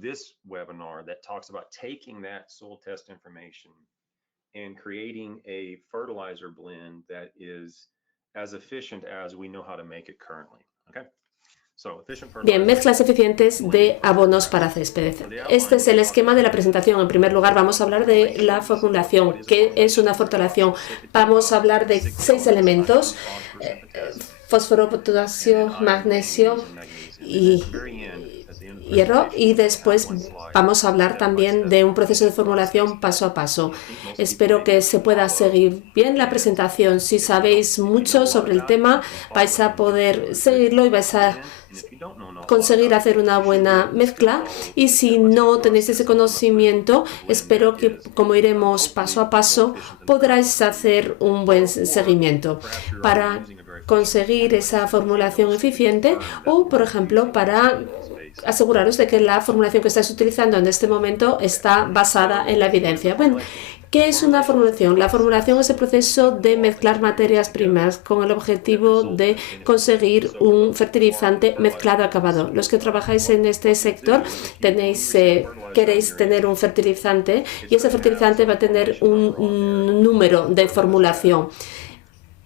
this webinar that talks about taking that soil test information and creating a fertilizer blend that is as efficient as we know how to make it currently. Okay. Bien, mezclas eficientes de abonos para césped. Este es el esquema de la presentación. En primer lugar, vamos a hablar de la formulación. ¿Qué es una formulación? Vamos a hablar de 6 elementos: fósforo, potasio, magnesio y hierro, y después vamos a hablar también de un proceso de formulación paso a paso. Espero que se pueda seguir bien la presentación. Si sabéis mucho sobre el tema, vais a poder seguirlo y vais a conseguir hacer una buena mezcla, y si no tenéis ese conocimiento, espero que, como iremos paso a paso, podráis hacer un buen seguimiento para conseguir esa formulación eficiente, o por ejemplo para aseguraros de que la formulación que estáis utilizando en este momento está basada en la evidencia. Bueno, ¿qué es una formulación? La formulación es el proceso de mezclar materias primas con el objetivo de conseguir un fertilizante mezclado acabado. Los que trabajáis en este sector queréis tener un fertilizante, y ese fertilizante va a tener un número de formulación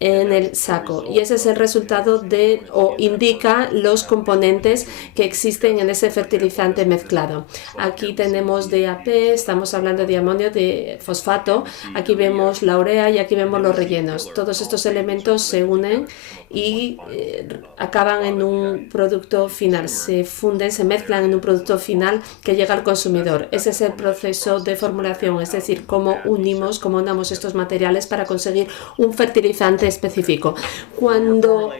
en el saco, y ese es el resultado o indica los componentes que existen en ese fertilizante mezclado. Aquí tenemos DAP, estamos hablando de amonio, de fosfato, aquí vemos la urea y aquí vemos los rellenos. Todos estos elementos se unen y acaban en un producto final, se funden, se mezclan en un producto final que llega al consumidor. Ese es el proceso de formulación, es decir, cómo unamos estos materiales para conseguir un fertilizante específico. Cuando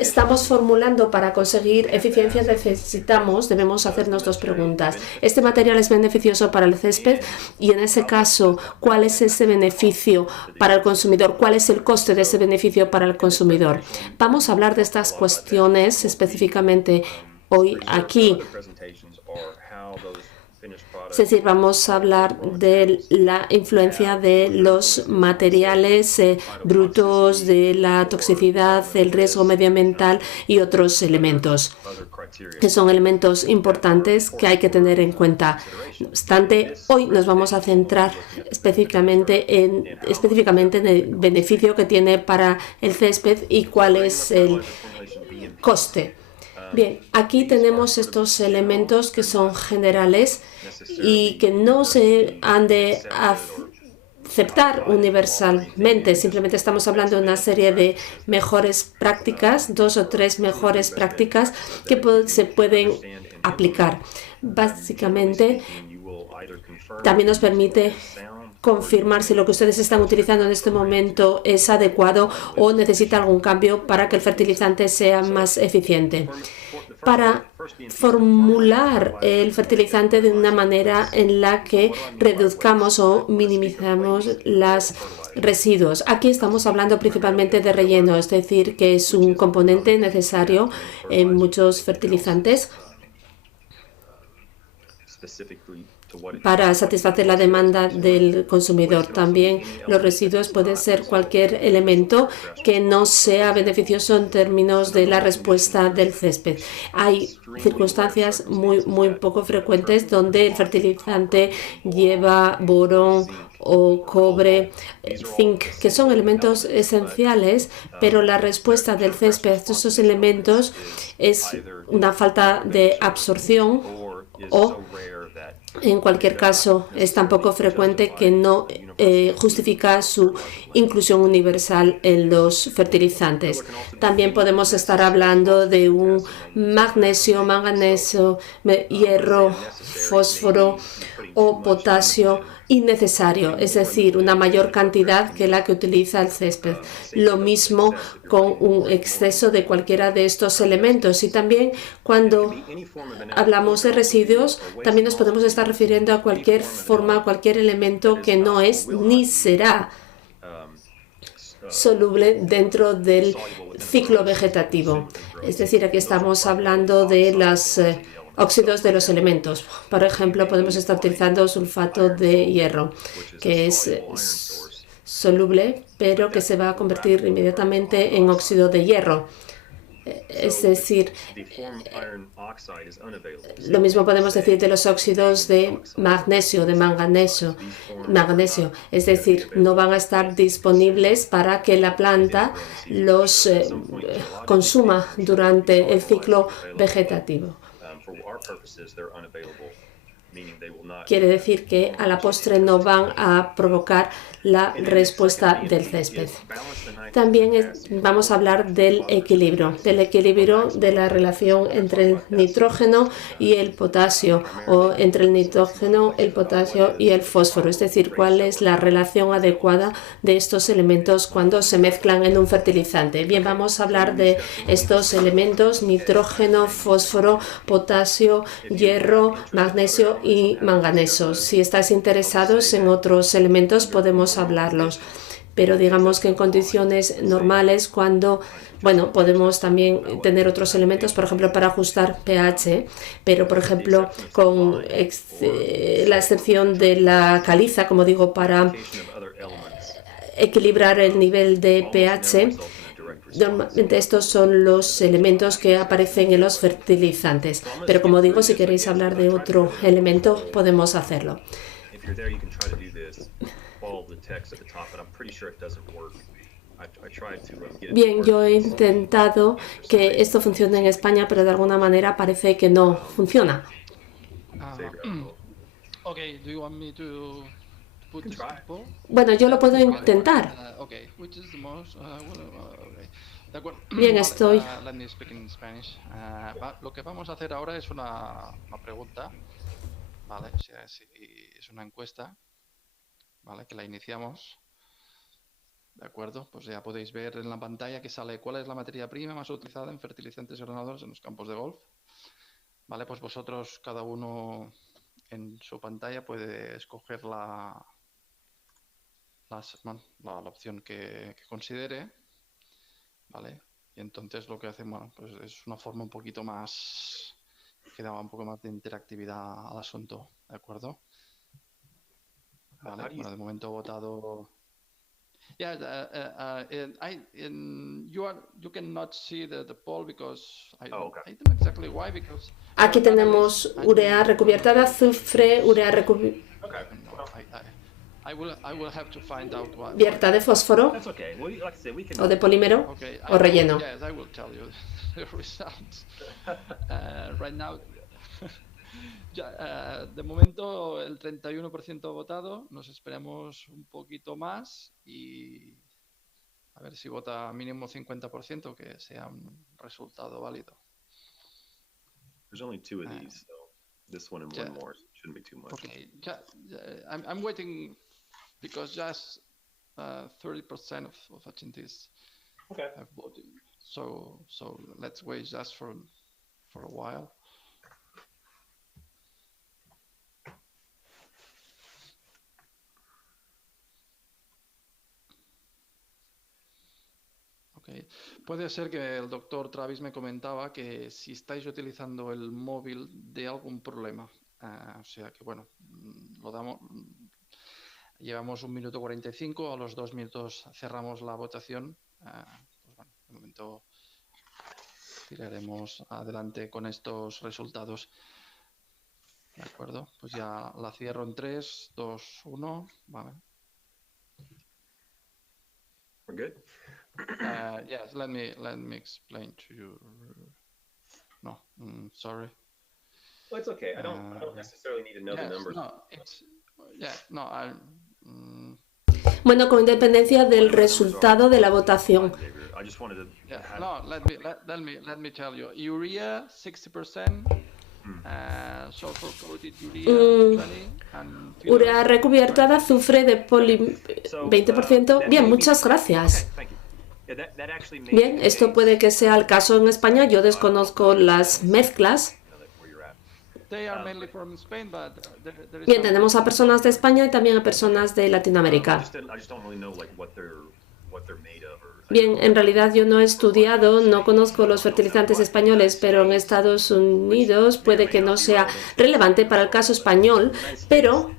estamos formulando para conseguir eficiencia, debemos hacernos 2 preguntas. ¿Este material es beneficioso para el césped? Y en ese caso, ¿cuál es ese beneficio para el consumidor? ¿Cuál es el coste de ese beneficio para el consumidor? Vamos a hablar de estas cuestiones específicamente hoy aquí. Es decir, vamos a hablar de la influencia de los materiales brutos, de la toxicidad, el riesgo medioambiental y otros elementos, que son elementos importantes que hay que tener en cuenta. No obstante, hoy nos vamos a centrar específicamente en el beneficio que tiene para el césped y cuál es el coste. Bien, aquí tenemos estos elementos que son generales y que no se han de aceptar universalmente. Simplemente estamos hablando de una serie de mejores prácticas, 2 o 3 mejores prácticas que se pueden aplicar. Básicamente, también nos permite confirmar si lo que ustedes están utilizando en este momento es adecuado o necesita algún cambio para que el fertilizante sea más eficiente. Para formular el fertilizante de una manera en la que reduzcamos o minimizamos los residuos. Aquí estamos hablando principalmente de relleno, es decir, que es un componente necesario en muchos fertilizantes para satisfacer la demanda del consumidor. También los residuos pueden ser cualquier elemento que no sea beneficioso en términos de la respuesta del césped. Hay circunstancias muy poco frecuentes donde el fertilizante lleva borón o cobre, zinc, que son elementos esenciales, pero la respuesta del césped a estos elementos es una falta de absorción, o en cualquier caso es tan poco frecuente que no justifica su inclusión universal en los fertilizantes. También podemos estar hablando de un magnesio, manganeso, hierro, fósforo o potasio innecesario, es decir, una mayor cantidad que la que utiliza el césped. Lo mismo con un exceso de cualquiera de estos elementos. Y también cuando hablamos de residuos, también nos podemos estar refiriendo a cualquier forma, cualquier elemento que no es ni será soluble dentro del ciclo vegetativo. Es decir, aquí estamos hablando de las óxidos de los elementos. Por ejemplo, podemos estar utilizando sulfato de hierro, que es soluble, pero que se va a convertir inmediatamente en óxido de hierro. Es decir, lo mismo podemos decir de los óxidos de magnesio, magnesio. Es decir, no van a estar disponibles para que la planta los consuma durante el ciclo vegetativo. Quiere decir que a la postre no van a provocar la respuesta del césped. También vamos a hablar del equilibrio de la relación entre el nitrógeno y el potasio, o entre el nitrógeno, el potasio y el fósforo. Es decir, cuál es la relación adecuada de estos elementos cuando se mezclan en un fertilizante. Bien, vamos a hablar de estos elementos: nitrógeno, fósforo, potasio, hierro, magnesio y manganeso. Si estáis interesados en otros elementos, podemos hablarlos. Pero digamos que en condiciones normales, podemos también tener otros elementos, por ejemplo, para ajustar pH, pero por ejemplo, con la excepción de la caliza, como digo, para equilibrar el nivel de pH, normalmente estos son los elementos que aparecen en los fertilizantes. Pero como digo, si queréis hablar de otro elemento, podemos hacerlo. Bien, yo he intentado que esto funcione en España, pero de alguna manera parece que no funciona. Bueno, yo lo puedo intentar. Bien, estoy. Lo que vamos a hacer ahora es una pregunta, ¿vale? O sea, es una encuesta, ¿vale? Que la iniciamos, ¿de acuerdo? Pues ya podéis ver en la pantalla que sale cuál es la materia prima más utilizada en fertilizantes y ordenadores en los campos de golf, ¿vale? Pues vosotros, cada uno en su pantalla, puede escoger la opción que considere, ¿vale? Y entonces lo que hacemos, pues es una forma un poquito más, que da un poco más de interactividad al asunto, ¿de acuerdo? Vale, bueno, de momento he votado. You cannot see the poll because I don't exactly why, because aquí tenemos urea recubierta de azufre, urea recubierta de fósforo, o de polímero, o relleno. Right now, de momento el 31% votado, nos esperamos un poquito más y a ver si vota mínimo 50%, que sea un resultado válido. There's only 2 of these, so this one and one more shouldn't be too much. Okay, I'm waiting because just 30% of attendees have voted. So let's wait just for a while. Okay. Puede ser que el doctor Travis me comentaba que si estáis utilizando el móvil de algún problema, o sea que bueno, lo damos. Llevamos 1 minuto 45, a los 2 minutos cerramos la votación. Pues bueno, de momento tiraremos adelante con estos resultados. De acuerdo, pues ya la cierro en 3, 2, 1, vale. We're good? Yes, let me explain to you. No, sorry. Well, it's okay. I don't necessarily need to know the numbers. Bueno, con independencia del resultado de la votación. Let me tell you. Urea 60%, sulfur coated urea 20%, and urea recubierta de azufre de 20%. Bien, muchas gracias. Bien, esto puede que sea el caso en España. Yo desconozco las mezclas. Bien, tenemos a personas de España y también a personas de Latinoamérica. Bien, en realidad yo no he estudiado, no conozco los fertilizantes españoles, pero en Estados Unidos puede que no sea relevante para el caso español, pero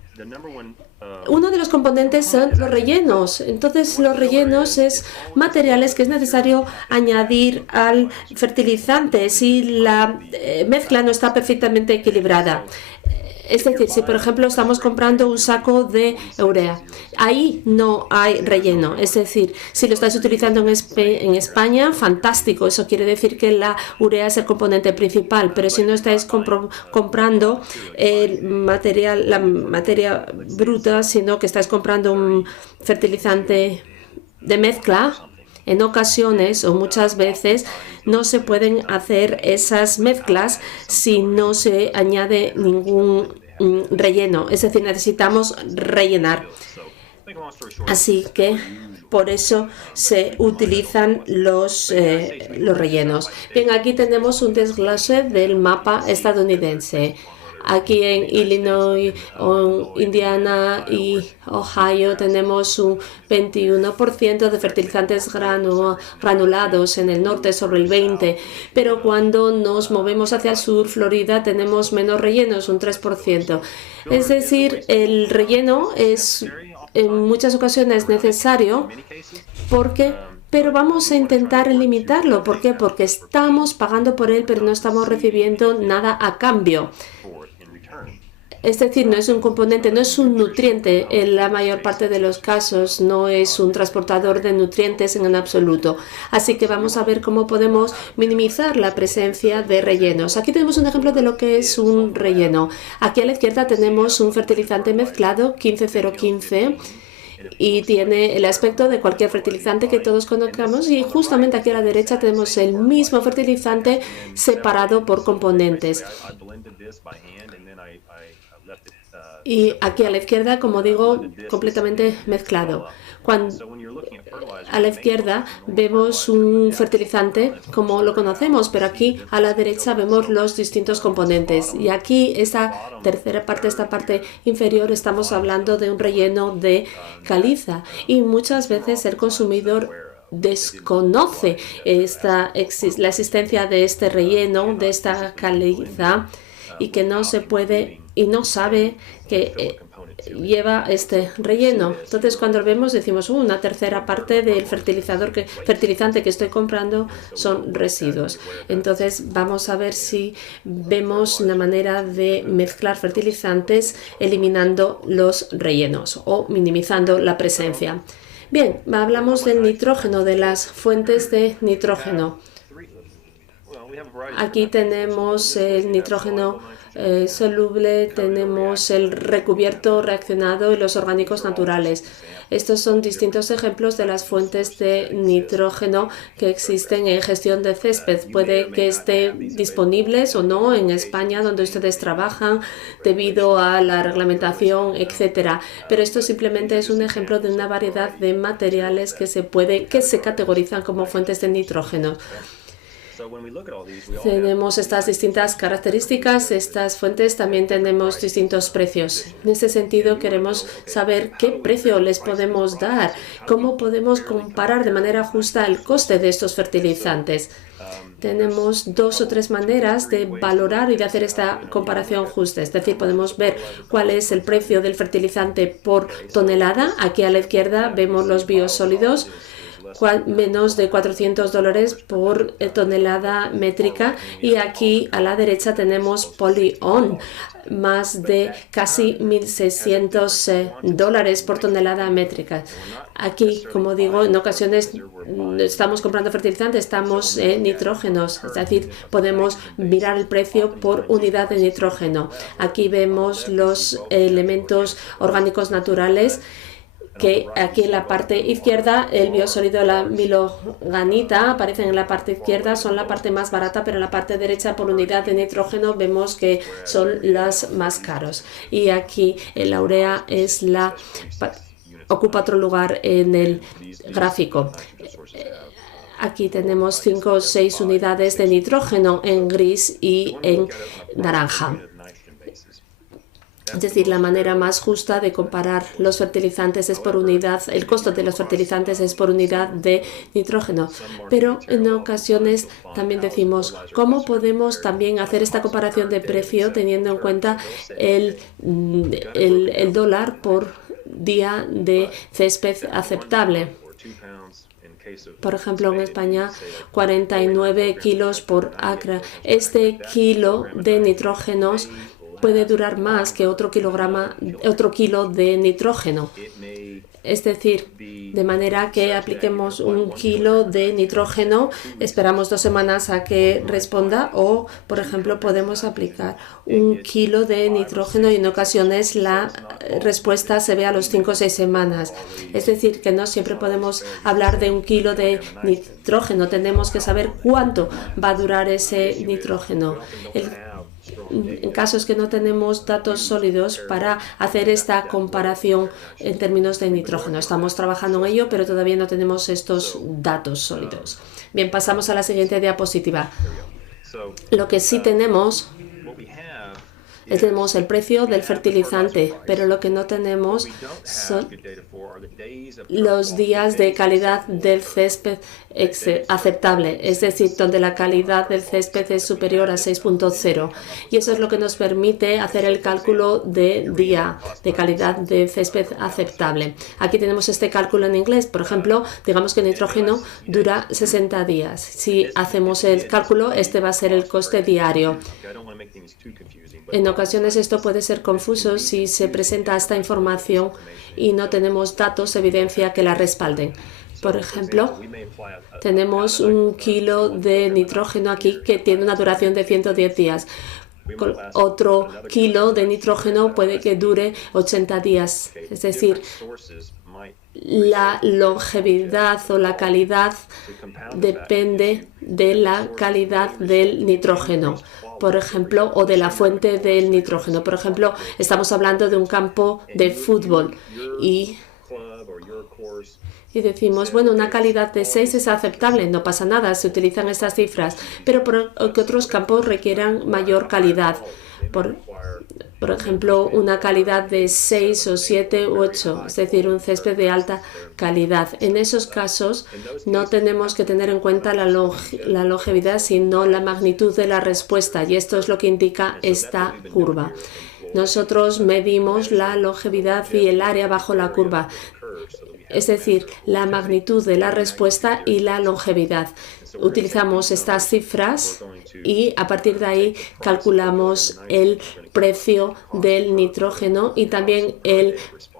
Uno de los componentes son los rellenos. Entonces, los rellenos es materiales que es necesario añadir al fertilizante si la mezcla no está perfectamente equilibrada. Es decir, si por ejemplo estamos comprando un saco de urea, ahí no hay relleno. Es decir, si lo estáis utilizando en España, fantástico. Eso quiere decir que la urea es el componente principal. Pero si no estáis comprando la materia bruta, sino que estáis comprando un fertilizante de mezcla, en ocasiones o muchas veces no se pueden hacer esas mezclas si no se añade ningún relleno. Es decir, necesitamos rellenar. Así que por eso se utilizan los rellenos. Bien, aquí tenemos un desglose del mapa estadounidense. Aquí en Illinois, Indiana y Ohio tenemos un 21% de fertilizantes granulados, en el norte sobre el 20%, pero cuando nos movemos hacia el sur, Florida, tenemos menos rellenos, un 3%. Es decir, el relleno es en muchas ocasiones necesario pero vamos a intentar limitarlo. ¿Por qué? Porque estamos pagando por él, pero no estamos recibiendo nada a cambio. Es decir, no es un componente, no es un nutriente en la mayor parte de los casos, no es un transportador de nutrientes en absoluto. Así que vamos a ver cómo podemos minimizar la presencia de rellenos. Aquí tenemos un ejemplo de lo que es un relleno. Aquí a la izquierda tenemos un fertilizante mezclado 15015. Y tiene el aspecto de cualquier fertilizante que todos conozcamos, y justamente aquí a la derecha tenemos el mismo fertilizante separado por componentes. Y aquí a la izquierda, como digo, completamente mezclado. A la izquierda vemos un fertilizante como lo conocemos, pero aquí a la derecha vemos los distintos componentes. Y aquí esta tercera parte, esta parte inferior, estamos hablando de un relleno de caliza. Y muchas veces el consumidor desconoce la existencia de este relleno, de esta caliza, y que no se puede y no sabe que lleva este relleno. Entonces, cuando lo vemos, decimos, una tercera parte del fertilizante que estoy comprando son residuos. Entonces, vamos a ver si vemos una manera de mezclar fertilizantes eliminando los rellenos o minimizando la presencia. Bien, hablamos del nitrógeno, de las fuentes de nitrógeno. Aquí tenemos el nitrógeno soluble, tenemos el recubierto reaccionado y los orgánicos naturales. Estos son distintos ejemplos de las fuentes de nitrógeno que existen en gestión de césped. Puede que estén disponibles o no en España, donde ustedes trabajan, debido a la reglamentación, etcétera. Pero esto simplemente es un ejemplo de una variedad de materiales que se categorizan como fuentes de nitrógeno. Tenemos estas distintas características, estas fuentes, también tenemos distintos precios. En ese sentido, queremos saber qué precio les podemos dar, cómo podemos comparar de manera justa el coste de estos fertilizantes. Tenemos 2 o 3 maneras de valorar y de hacer esta comparación justa. Es decir, podemos ver cuál es el precio del fertilizante por tonelada. Aquí a la izquierda vemos los biosólidos, menos de $400 por tonelada métrica, y aquí a la derecha tenemos Polyon, más de casi $1.600 por tonelada métrica. Aquí, como digo, en ocasiones estamos comprando fertilizantes, estamos en nitrógenos, es decir, podemos mirar el precio por unidad de nitrógeno. Aquí vemos los elementos orgánicos naturales, que aquí en la parte izquierda, el biosólido, la miloganita, aparecen en la parte izquierda, son la parte más barata, pero en la parte derecha, por unidad de nitrógeno, vemos que son las más caros. Y aquí la urea ocupa otro lugar en el gráfico. Aquí tenemos 5 o 6 unidades de nitrógeno en gris y en naranja. Es decir, la manera más justa de comparar los fertilizantes es por unidad, el costo de los fertilizantes es por unidad de nitrógeno. Pero en ocasiones también decimos, ¿cómo podemos también hacer esta comparación de precio teniendo en cuenta el dólar por día de césped aceptable. Por ejemplo, en España, 49 kilos por acre. Este kilo de nitrógenos puede durar más que otro kilo de nitrógeno. Es decir, de manera que apliquemos 1 kilo de nitrógeno, esperamos 2 semanas a que responda, o, por ejemplo, podemos aplicar 1 kilo de nitrógeno y en ocasiones la respuesta se ve a los 5 o 6 semanas. Es decir, que no siempre podemos hablar de 1 kilo de nitrógeno, tenemos que saber cuánto va a durar ese nitrógeno. En casos que no tenemos datos sólidos para hacer esta comparación en términos de nitrógeno. Estamos trabajando en ello, pero todavía no tenemos estos datos sólidos. Bien, pasamos a la siguiente diapositiva. Lo que sí tenemos el precio del fertilizante, pero lo que no tenemos son los días de calidad del césped aceptable, es decir, donde la calidad del césped es superior a 6.0. Y eso es lo que nos permite hacer el cálculo de día de calidad de césped aceptable. Aquí tenemos este cálculo en inglés. Por ejemplo, digamos que el nitrógeno dura 60 días. Si hacemos el cálculo, este va a ser el coste diario. En ocasiones esto puede ser confuso si se presenta esta información y no tenemos datos, evidencia que la respalden. Por ejemplo, tenemos 1 kilo de nitrógeno aquí que tiene una duración de 110 días. Otro kilo de nitrógeno puede que dure 80 días. Es decir, la longevidad o la calidad depende de la calidad del nitrógeno, por ejemplo, o de la fuente del nitrógeno. Por ejemplo, estamos hablando de un campo de fútbol y decimos, bueno, una calidad de 6 es aceptable, no pasa nada, se utilizan estas cifras, pero que otros campos requieran mayor calidad. Por ejemplo, una calidad de 6 o 7 u 8, es decir, un césped de alta calidad. En esos casos no tenemos que tener en cuenta la longevidad, sino la magnitud de la respuesta, y esto es lo que indica esta curva. Nosotros medimos la longevidad y el área bajo la curva, es decir, la magnitud de la respuesta y la longevidad. Utilizamos estas cifras y a partir de ahí calculamos el precio del nitrógeno y también el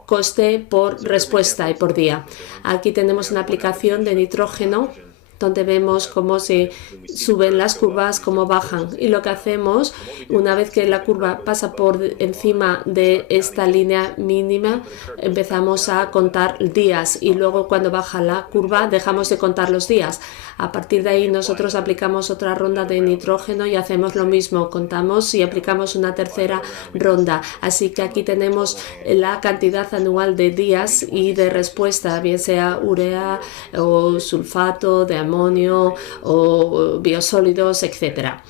coste por respuesta y por día. Aquí tenemos una aplicación de nitrógeno donde vemos cómo se suben las curvas, cómo bajan. Y lo que hacemos, una vez que la curva pasa por encima de esta línea mínima, empezamos a contar días y luego cuando baja la curva dejamos de contar los días. A partir de ahí nosotros aplicamos otra ronda de nitrógeno y hacemos lo mismo, contamos y aplicamos una tercera ronda. Así que aquí tenemos la cantidad anual de días y de respuesta, bien sea urea o sulfato de amonio o biosólidos, etc.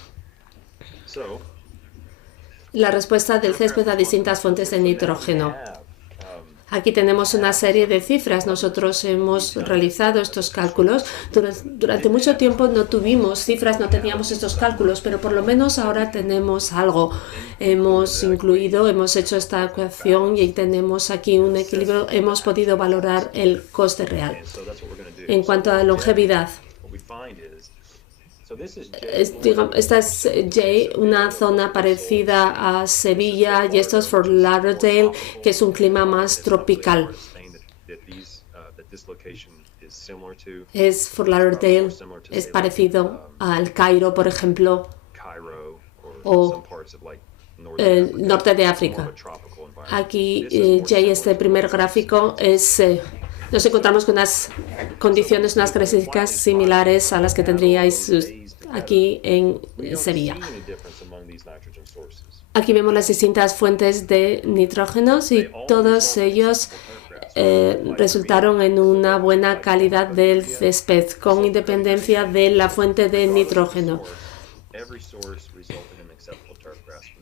La respuesta del césped a distintas fuentes de nitrógeno. Aquí tenemos una serie de cifras. Nosotros hemos realizado estos cálculos. Durante mucho tiempo no tuvimos cifras, no teníamos estos cálculos, pero por lo menos ahora tenemos algo. Hemos hecho esta ecuación y tenemos aquí un equilibrio. Hemos podido valorar el coste real. En cuanto a la longevidad, esta es una zona parecida a Sevilla y esto es Fort Lauderdale, que es un clima más tropical. Fort Lauderdale es parecido al Cairo, por ejemplo, o el norte de África. Aquí, este primer gráfico nos encontramos con unas condiciones, unas características similares a las que tendríais aquí en Sevilla. Aquí vemos las distintas fuentes de nitrógenos y todos ellos resultaron en una buena calidad del césped, con independencia de la fuente de nitrógeno.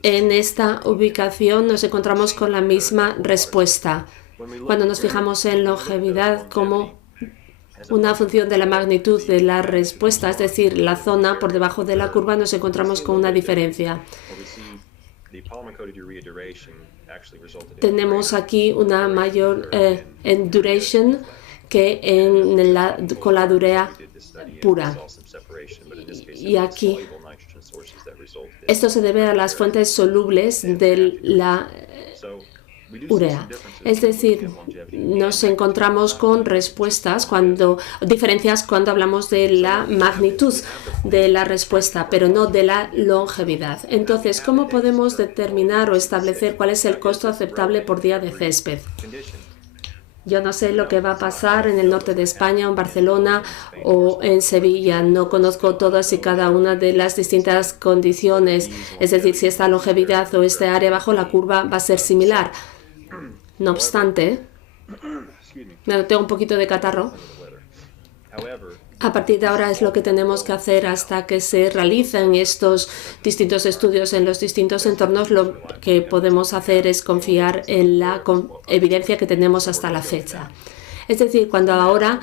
En esta ubicación nos encontramos con la misma respuesta. Cuando nos fijamos en longevidad como una función de la magnitud de la respuesta, es decir, la zona por debajo de la curva, nos encontramos con una diferencia. tenemos aquí una mayor duration que con la urea pura. Y aquí esto se debe a las fuentes solubles de la urea. Es decir, nos encontramos con diferencias cuando hablamos de la magnitud de la respuesta, pero no de la longevidad. Entonces, ¿cómo podemos determinar o establecer cuál es el costo aceptable por día de césped? Yo no sé lo que va a pasar en el norte de España, en Barcelona o en Sevilla. No conozco todas y cada una de las distintas condiciones. Es decir, si esta longevidad o este área bajo la curva va a ser similar. No obstante, tengo un poquito de catarro. A partir de ahora es lo que tenemos que hacer hasta que se realicen estos distintos estudios en los distintos entornos. Lo que podemos hacer es confiar en la evidencia que tenemos hasta la fecha. Es decir, cuando ahora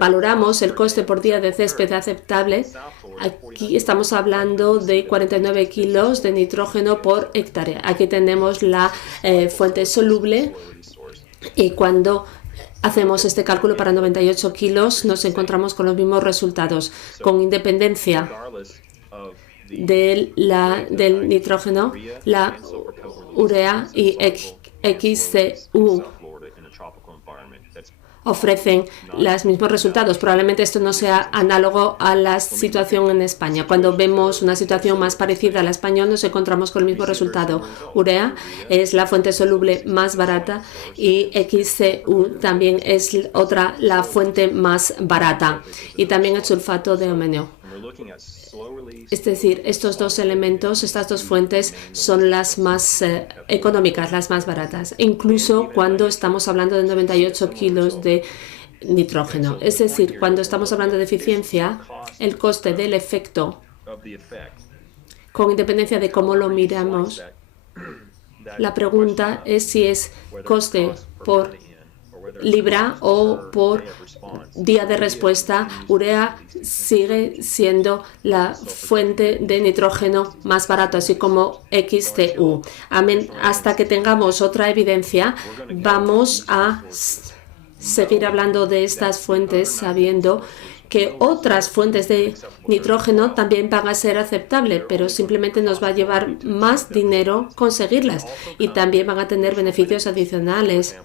valoramos el coste por día de césped aceptable, aquí estamos hablando de 49 kilos de nitrógeno por hectárea. Aquí tenemos la fuente soluble y cuando hacemos este cálculo para 98 kilos, nos encontramos con los mismos resultados, con independencia del nitrógeno, la urea y XCU ofrecen los mismos resultados. Probablemente esto no sea análogo a la situación en España. Cuando vemos una situación más parecida a la española, nos encontramos con el mismo resultado. Urea es la fuente soluble más barata y XCU también es la fuente más barata. Y también el sulfato de amonio. Es decir, estos dos elementos, estas dos fuentes son las más económicas, las más baratas, incluso cuando estamos hablando de 98 kilos de nitrógeno. Es decir, cuando estamos hablando de eficiencia, el coste del efecto, con independencia de cómo lo miramos, la pregunta es si es coste por libra o por día de respuesta. Urea sigue siendo la fuente de nitrógeno más barata, así como XCU. Hasta que tengamos otra evidencia, vamos a seguir hablando de estas fuentes sabiendo que otras fuentes de nitrógeno también van a ser aceptables, pero simplemente nos va a llevar más dinero conseguirlas y también van a tener beneficios adicionales.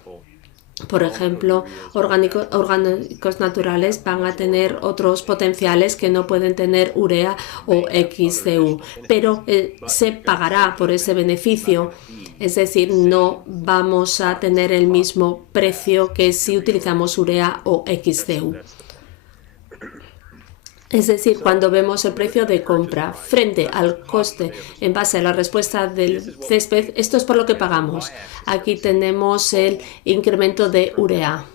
Por ejemplo, orgánicos naturales van a tener otros potenciales que no pueden tener urea o XCU, pero se pagará por ese beneficio. Es decir, no vamos a tener el mismo precio que si utilizamos urea o XCU. Es decir, cuando vemos el precio de compra frente al coste en base a la respuesta del césped, esto es por lo que pagamos. Aquí tenemos el incremento de urea.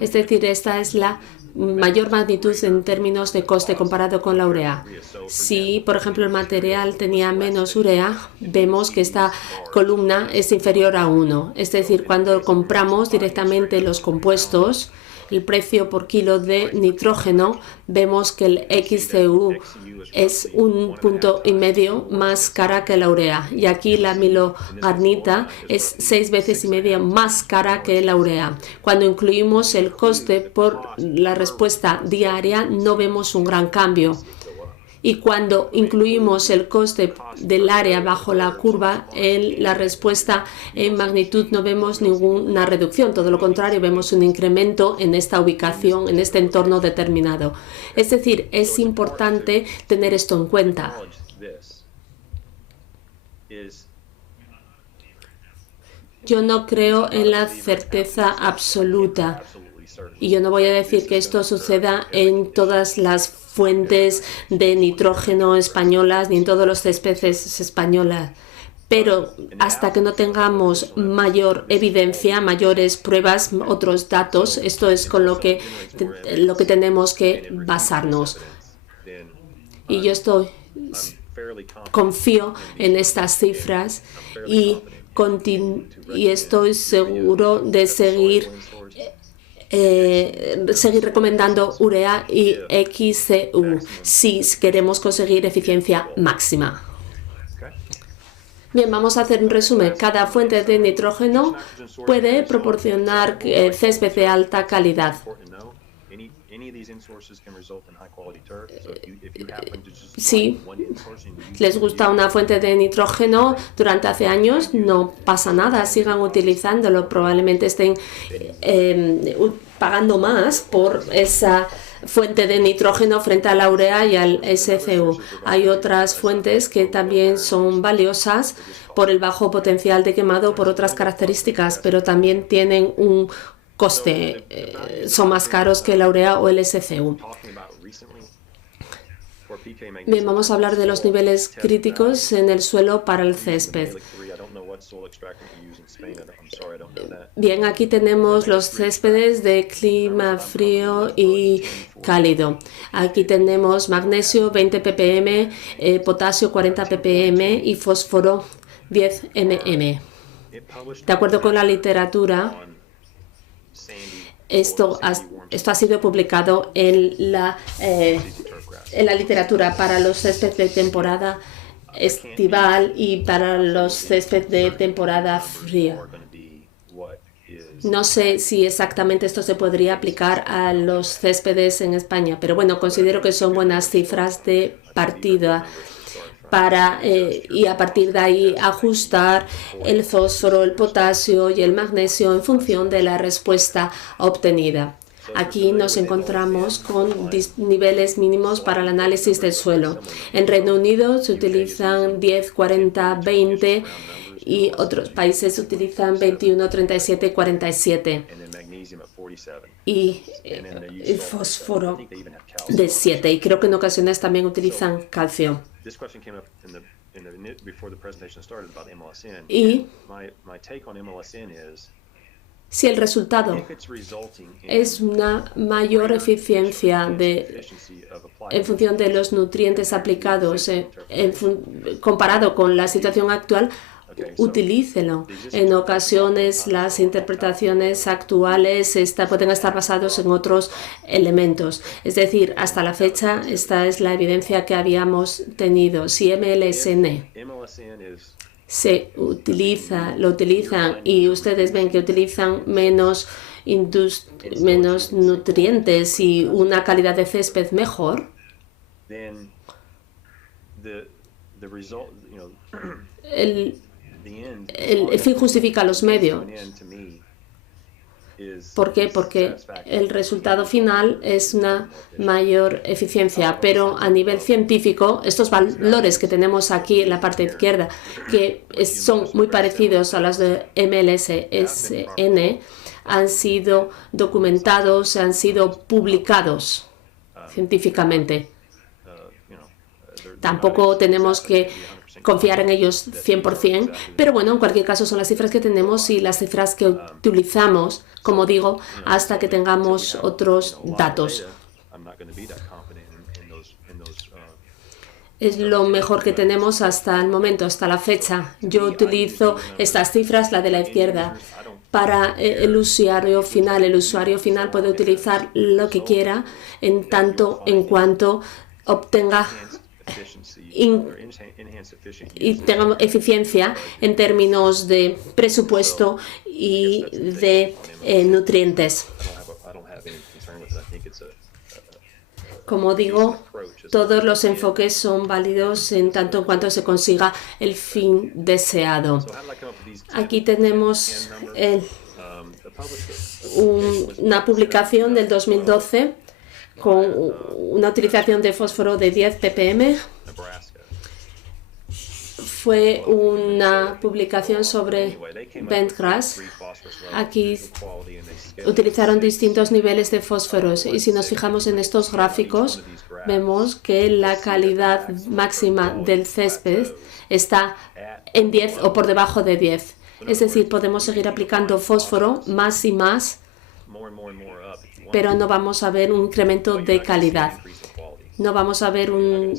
Es decir, esta es la mayor magnitud en términos de coste comparado con la urea. Si, por ejemplo, el material tenía menos urea, vemos que esta columna es inferior a 1. Es decir, cuando compramos directamente los compuestos, el precio por kilo de nitrógeno, vemos que el XCU es 1,5 puntos más cara que la urea. Y aquí la amilogarnita es 6,5 veces más cara que la urea. Cuando incluimos el coste por la respuesta diaria, no vemos un gran cambio. Y cuando incluimos el coste del área bajo la curva, en la respuesta en magnitud no vemos ninguna reducción. Todo lo contrario, vemos un incremento en esta ubicación, en este entorno determinado. Es decir, es importante tener esto en cuenta. Yo no creo en la certeza absoluta. Y yo no voy a decir que esto suceda en todas las fuentes de nitrógeno españolas ni en todos los céspedes españolas. Pero hasta que no tengamos mayor evidencia, mayores pruebas, otros datos, esto es con lo que tenemos que basarnos. Y yo confío en estas cifras y estoy seguro de seguir recomendando urea y XCU si queremos conseguir eficiencia máxima. Bien, vamos a hacer un resumen. Cada fuente de nitrógeno puede proporcionar césped de alta calidad. Si les gusta una fuente de nitrógeno durante hace años, no pasa nada, sigan utilizándolo. Probablemente estén pagando más por esa fuente de nitrógeno frente a la urea y al SCU. Hay otras fuentes que también son valiosas por el bajo potencial de quemado, por otras características, pero también tienen un coste, son más caros que la urea o el SCU. Bien, vamos a hablar de los niveles críticos en el suelo para el césped. Bien, aquí tenemos los céspedes de clima frío y cálido. Aquí tenemos magnesio 20 ppm, potasio 40 ppm y fósforo 10 mm. De acuerdo con la literatura, esto ha sido publicado en la literatura para los céspedes de temporada estival y para los céspedes de temporada fría. No sé si exactamente esto se podría aplicar a los céspedes en España, pero bueno, considero que son buenas cifras de partida y a partir de ahí ajustar el fósforo, el potasio y el magnesio en función de la respuesta obtenida. Aquí nos encontramos con niveles mínimos para el análisis del suelo. En Reino Unido se utilizan 10, 40, 20 y otros países utilizan 21, 37, 47. Y el fósforo de 7. Y creo que en ocasiones también utilizan calcio. Y si el resultado es una mayor eficiencia en función de los nutrientes aplicados comparado con la situación actual, utilícelo. En ocasiones las interpretaciones actuales pueden estar basadas en otros elementos. Es decir, hasta la fecha esta es la evidencia que habíamos tenido. Si MLSN lo utilizan y ustedes ven que utilizan menos nutrientes y una calidad de césped mejor, el fin justifica los medios. ¿Por qué? Porque el resultado final es una mayor eficiencia, pero a nivel científico, estos valores que tenemos aquí en la parte izquierda, que son muy parecidos a las de MLSN, han sido documentados, han sido publicados científicamente. Tampoco tenemos que confiar en ellos 100%, pero bueno, en cualquier caso son las cifras que tenemos y las cifras que utilizamos, como digo, hasta que tengamos otros datos. Es lo mejor que tenemos hasta el momento, hasta la fecha. Yo utilizo estas cifras, la de la izquierda, para el usuario final. El usuario final puede utilizar lo que quiera en tanto en cuanto obtenga y tengamos eficiencia en términos de presupuesto y de nutrientes. Como digo, todos los enfoques son válidos en tanto en cuanto se consiga el fin deseado. Aquí tenemos una publicación del 2012 con una utilización de fósforo de 10 ppm. Fue una publicación sobre bentgrass. Aquí utilizaron distintos niveles de fósforos y si nos fijamos en estos gráficos, vemos que la calidad máxima del césped está en 10 o por debajo de 10. Es decir, podemos seguir aplicando fósforo más y más, pero no vamos a ver un incremento de calidad. No vamos a ver un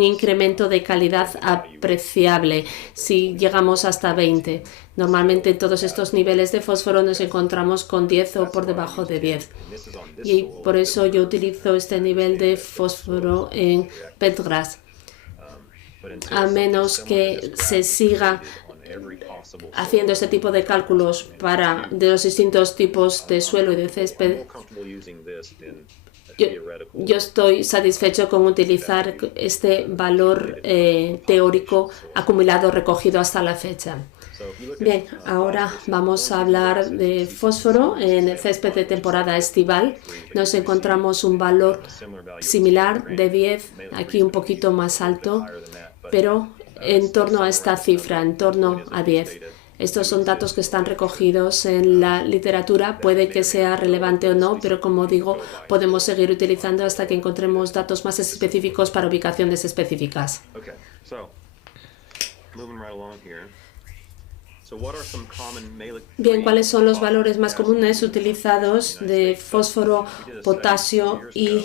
incremento de calidad apreciable si llegamos hasta 20. Normalmente en todos estos niveles de fósforo nos encontramos con 10 o por debajo de 10. Y por eso yo utilizo este nivel de fósforo en bentgrass. a menos que se siga haciendo este tipo de cálculos de los distintos tipos de suelo y de césped. Yo estoy satisfecho con utilizar este valor teórico acumulado recogido hasta la fecha. Bien, ahora vamos a hablar de fósforo en el césped de temporada estival. Nos encontramos un valor similar de 10, aquí un poquito más alto, pero en torno a esta cifra, en torno a 10. Estos son datos que están recogidos en la literatura. Puede que sea relevante o no, pero como digo, podemos seguir utilizando hasta que encontremos datos más específicos para ubicaciones específicas. Bien, ¿cuáles son los valores más comunes utilizados de fósforo, potasio y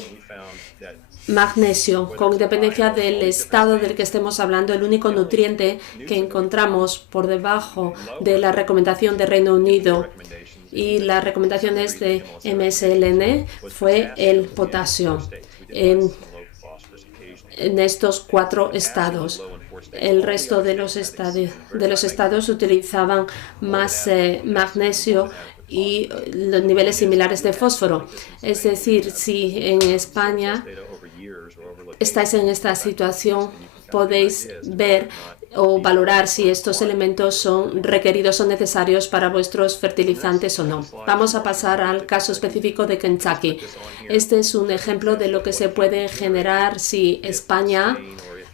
magnesio? Con independencia del estado del que estemos hablando, el único nutriente que encontramos por debajo de la recomendación de Reino Unido y las recomendaciones de MSLN fue el potasio en estos 4 estados. El resto de los estados utilizaban más magnesio y los niveles similares de fósforo. Es decir, si en España estáis en esta situación, podéis ver o valorar si estos elementos son requeridos o necesarios para vuestros fertilizantes o no. Vamos a pasar al caso específico de Kentucky. Este es un ejemplo de lo que se puede generar si España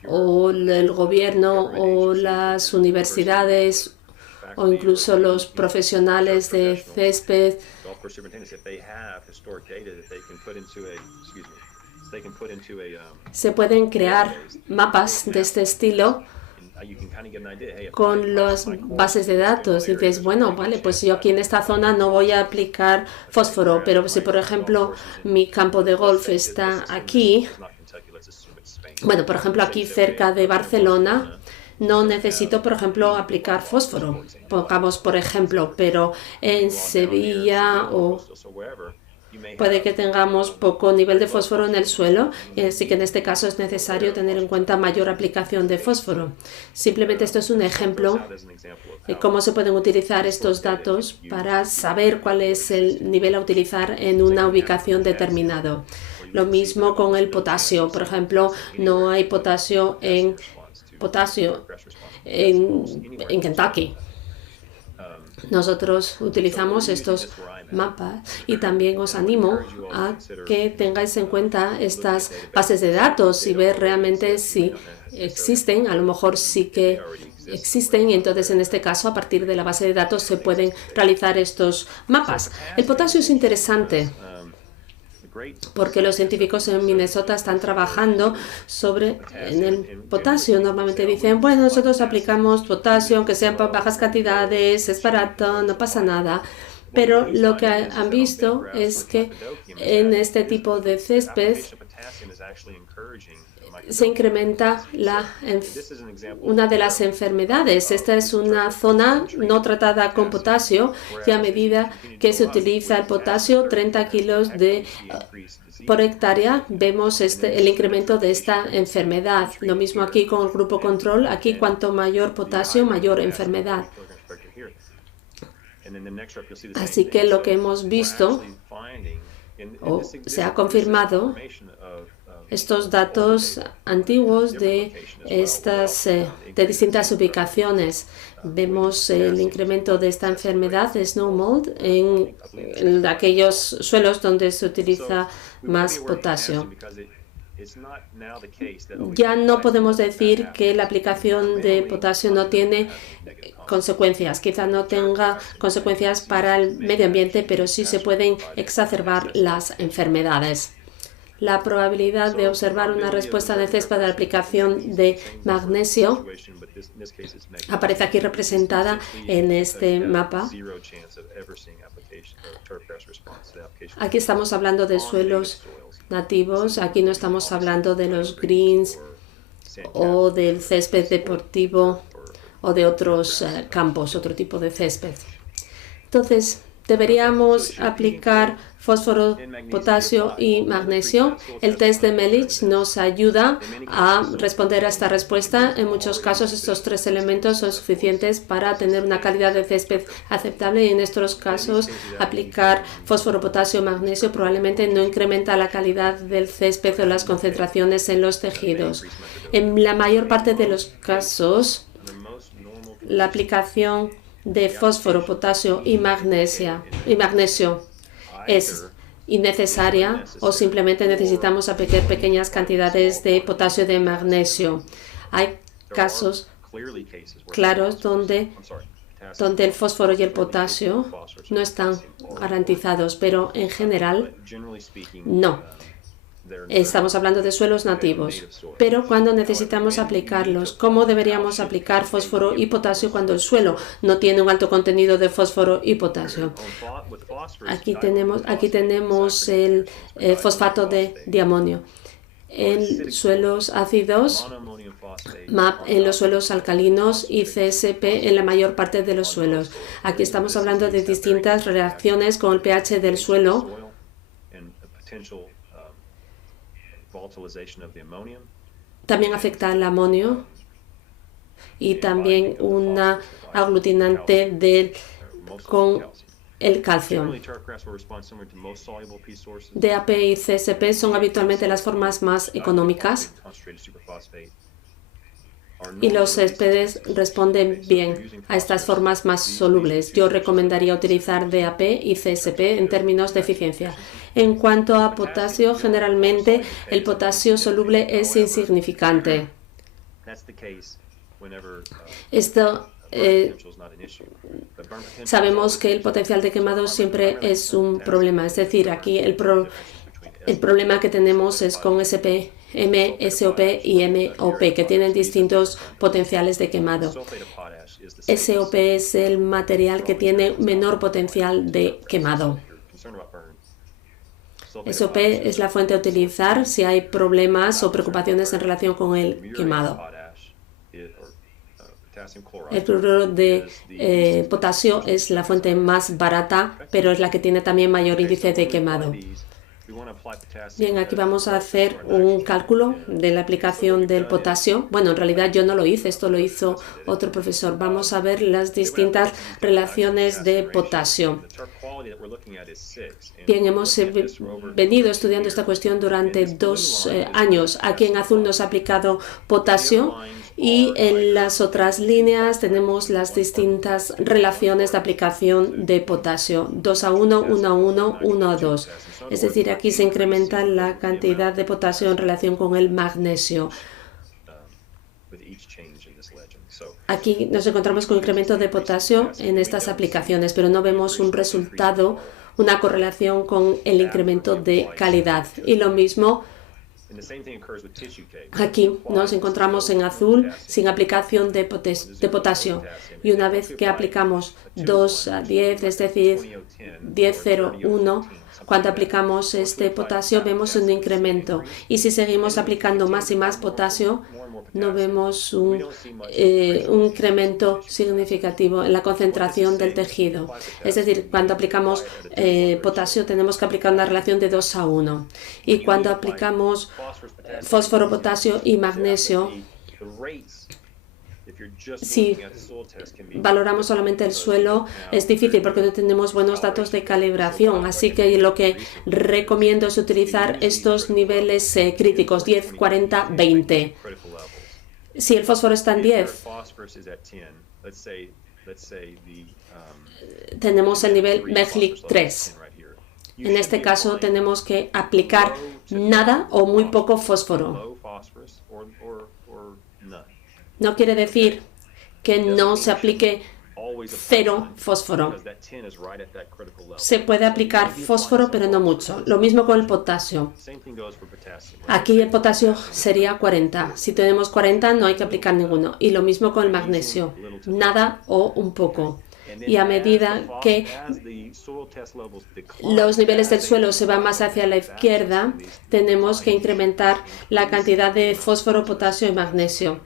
o el gobierno o las universidades o incluso los profesionales de césped se pueden crear mapas de este estilo con las bases de datos. Y dices, bueno, vale, pues yo aquí en esta zona no voy a aplicar fósforo, pero si por ejemplo mi campo de golf está aquí, bueno, por ejemplo aquí cerca de Barcelona, no necesito, por ejemplo, aplicar fósforo, pongamos por ejemplo, pero en Sevilla o puede que tengamos poco nivel de fósforo en el suelo, así que en este caso es necesario tener en cuenta mayor aplicación de fósforo. Simplemente esto es un ejemplo de cómo se pueden utilizar estos datos para saber cuál es el nivel a utilizar en una ubicación determinada. Lo mismo con el potasio. Por ejemplo, no hay potasio en Kentucky. Nosotros utilizamos estos mapas y también os animo a que tengáis en cuenta estas bases de datos y ver realmente si existen. A lo mejor sí que existen y entonces en este caso a partir de la base de datos se pueden realizar estos mapas. El potasio es interesante porque los científicos en Minnesota están trabajando en el potasio. Normalmente dicen, bueno, nosotros aplicamos potasio, aunque sean bajas cantidades, es barato, no pasa nada. Pero lo que han visto es que en este tipo de césped se incrementa una de las enfermedades. Esta es una zona no tratada con potasio y a medida que se utiliza el potasio, 30 kilos por hectárea, vemos el incremento de esta enfermedad. Lo mismo aquí con el grupo control. Aquí cuanto mayor potasio, mayor enfermedad. Así que lo que hemos visto o se ha confirmado estos datos antiguos de distintas ubicaciones. Vemos el incremento de esta enfermedad de snow mold en aquellos suelos donde se utiliza más potasio. Ya no podemos decir que la aplicación de potasio no tiene consecuencias. Quizá no tenga consecuencias para el medio ambiente, pero sí se pueden exacerbar las enfermedades. La probabilidad de observar una respuesta de césped de la aplicación de magnesio aparece aquí representada en este mapa. Aquí estamos hablando de suelos nativos, aquí no estamos hablando de los greens o del césped deportivo o de otros campos, otro tipo de césped. Entonces, Deberíamos aplicar fósforo, potasio y magnesio. El test de Melich nos ayuda a responder a esta respuesta. En muchos casos estos tres elementos son suficientes para tener una calidad de césped aceptable y en estos casos aplicar fósforo, potasio, magnesio probablemente no incrementa la calidad del césped o las concentraciones en los tejidos. En la mayor parte de los casos, la aplicación de fósforo, potasio y magnesio es innecesaria o simplemente necesitamos aplicar pequeñas cantidades de potasio y de magnesio. Hay casos claros donde el fósforo y el potasio no están garantizados, pero en general no. Estamos hablando de suelos nativos, pero cuando necesitamos aplicarlos, ¿cómo deberíamos aplicar fósforo y potasio cuando el suelo no tiene un alto contenido de fósforo y potasio? Aquí tenemos el fosfato de diamonio. En suelos ácidos, MAP en los suelos alcalinos y CSP en la mayor parte de los suelos. Aquí estamos hablando de distintas reacciones con el pH del suelo. También afecta al amonio y también una aglutinante con el calcio. DAP y CSP son habitualmente las formas más económicas y los céspedes responden bien a estas formas más solubles. Yo recomendaría utilizar DAP y CSP en términos de eficiencia. En cuanto a potasio, generalmente el potasio soluble es insignificante. Sabemos que el potencial de quemado siempre es un problema. Es decir, aquí el problema que tenemos es con SP, SOP y MOP, que tienen distintos potenciales de quemado. SOP es el material que tiene menor potencial de quemado. SOP es la fuente a utilizar si hay problemas o preocupaciones en relación con el quemado. El cloruro de potasio es la fuente más barata, pero es la que tiene también mayor índice de quemado. Bien, aquí vamos a hacer un cálculo de la aplicación del potasio. Bueno, en realidad yo no lo hice, esto lo hizo otro profesor. Vamos a ver las distintas relaciones de potasio. Bien, hemos venido estudiando esta cuestión durante 2 años. Aquí en azul nos ha aplicado potasio y en las otras líneas tenemos las distintas relaciones de aplicación de potasio. 2:1, 1:1, 1:2. Es decir, aquí se incrementa la cantidad de potasio en relación con el magnesio. Aquí nos encontramos con incremento de potasio en estas aplicaciones, pero no vemos un resultado, una correlación con el incremento de calidad. Y lo mismo aquí nos encontramos en azul sin aplicación de potasio. Y una vez que aplicamos 2:10, es decir, 10:0:1, cuando aplicamos este potasio vemos un incremento. Y si seguimos aplicando más y más potasio, no vemos un incremento significativo en la concentración del tejido. Es decir, cuando aplicamos potasio tenemos que aplicar una relación de 2:1. Y cuando aplicamos fósforo, potasio y magnesio, si valoramos solamente el suelo, es difícil porque no tenemos buenos datos de calibración. Así que lo que recomiendo es utilizar estos niveles críticos, 10, 40, 20. Si el fósforo está en 10, tenemos el nivel Mechlich 3. En este caso tenemos que aplicar nada o muy poco fósforo. No quiere decir que no se aplique 0 fósforo. Se puede aplicar fósforo, pero no mucho. Lo mismo con el potasio. Aquí el potasio sería 40. Si tenemos 40, no hay que aplicar ninguno. Y lo mismo con el magnesio. Nada o un poco. Y a medida que los niveles del suelo se van más hacia la izquierda, tenemos que incrementar la cantidad de fósforo, potasio y magnesio.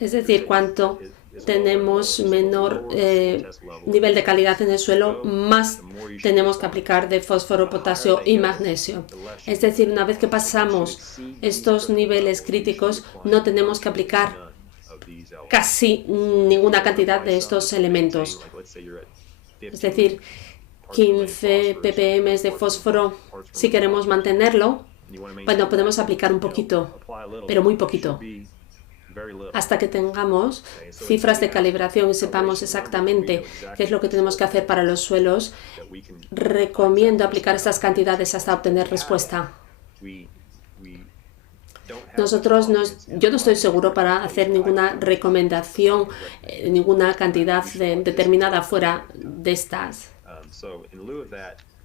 Es decir, cuanto tenemos menor nivel de calidad en el suelo, más tenemos que aplicar de fósforo, potasio y magnesio. Es decir, una vez que pasamos estos niveles críticos, no tenemos que aplicar casi ninguna cantidad de estos elementos. Es decir, 15 ppm de fósforo, si queremos mantenerlo, bueno, podemos aplicar un poquito, pero muy poquito, hasta que tengamos cifras de calibración y sepamos exactamente qué es lo que tenemos que hacer para los suelos. Recomiendo aplicar estas cantidades hasta obtener respuesta. Yo no estoy seguro para hacer ninguna recomendación, ninguna cantidad determinada fuera de estas.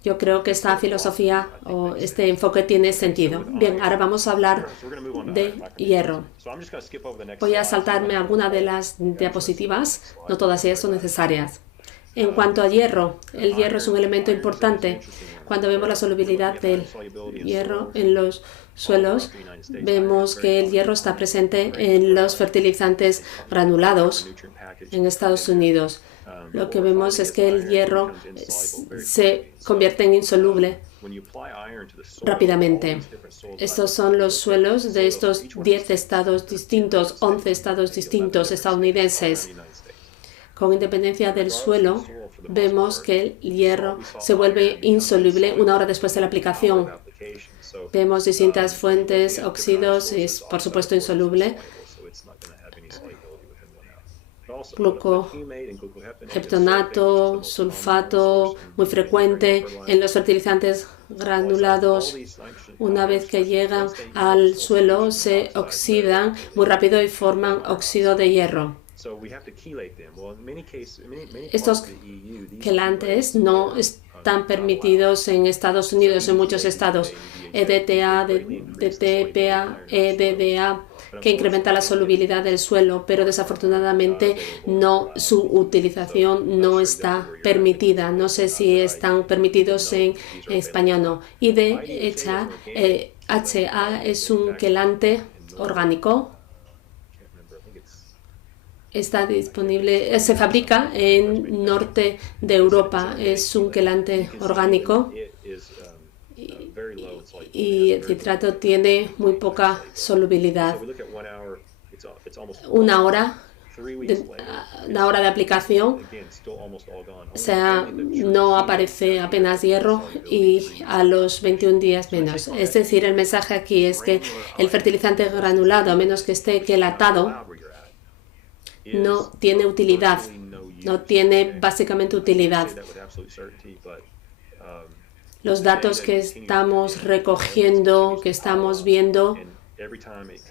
Yo creo que esta filosofía o este enfoque tiene sentido. Bien, ahora vamos a hablar de hierro. Voy a saltarme alguna de las diapositivas, no todas ellas son necesarias. En cuanto a hierro, el hierro es un elemento importante. Cuando vemos la solubilidad del hierro en los suelos, vemos que el hierro está presente en los fertilizantes granulados en Estados Unidos. Lo que vemos es que el hierro se convierte en insoluble rápidamente. Estos son los suelos de estos 10 estados distintos, 11 estados distintos estadounidenses. Con independencia del suelo, vemos que el hierro se vuelve insoluble una hora después de la aplicación. Vemos distintas fuentes, óxidos, y es por supuesto insoluble. Glucoheptonato, sulfato, muy frecuente en los fertilizantes granulados. Una vez que llegan al suelo, se oxidan muy rápido y forman óxido de hierro. Estos quelantes no están permitidos en Estados Unidos, en muchos estados. EDTA, DTPA, EDDA, que incrementa la solubilidad del suelo, pero desafortunadamente su utilización no está permitida. No sé si están permitidos en España o no. IDHA es un quelante orgánico. Está disponible, se fabrica en norte de Europa. Es un quelante orgánico y el citrato tiene muy poca solubilidad. Una hora de aplicación, o sea, no aparece apenas hierro y a los 21 días menos. Es decir, el mensaje aquí es que el fertilizante granulado, a menos que esté quelatado, no tiene utilidad, no tiene básicamente utilidad. Los datos que estamos recogiendo, que estamos viendo,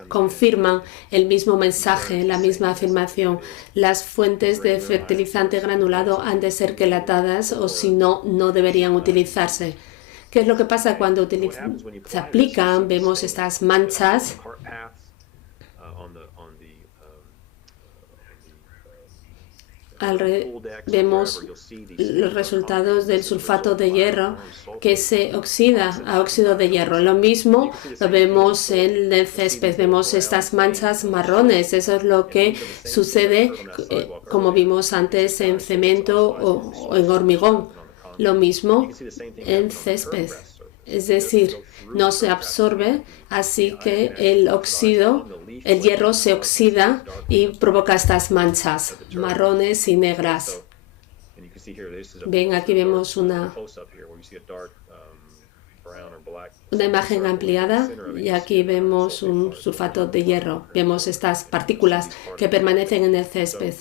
confirman el mismo mensaje, la misma afirmación. Las fuentes de fertilizante granulado han de ser quelatadas o si no, no deberían utilizarse. ¿Qué es lo que pasa cuando se aplican? Vemos estas manchas. Vemos los resultados del sulfato de hierro que se oxida a óxido de hierro. Lo mismo lo vemos en el césped, vemos estas manchas marrones. Eso es lo que sucede, como vimos antes, en cemento o en hormigón. Lo mismo en césped. Es decir, no se absorbe, así que el hierro se oxida y provoca estas manchas marrones y negras. Bien, aquí vemos una imagen ampliada y aquí vemos un sulfato de hierro. Vemos estas partículas que permanecen en el césped.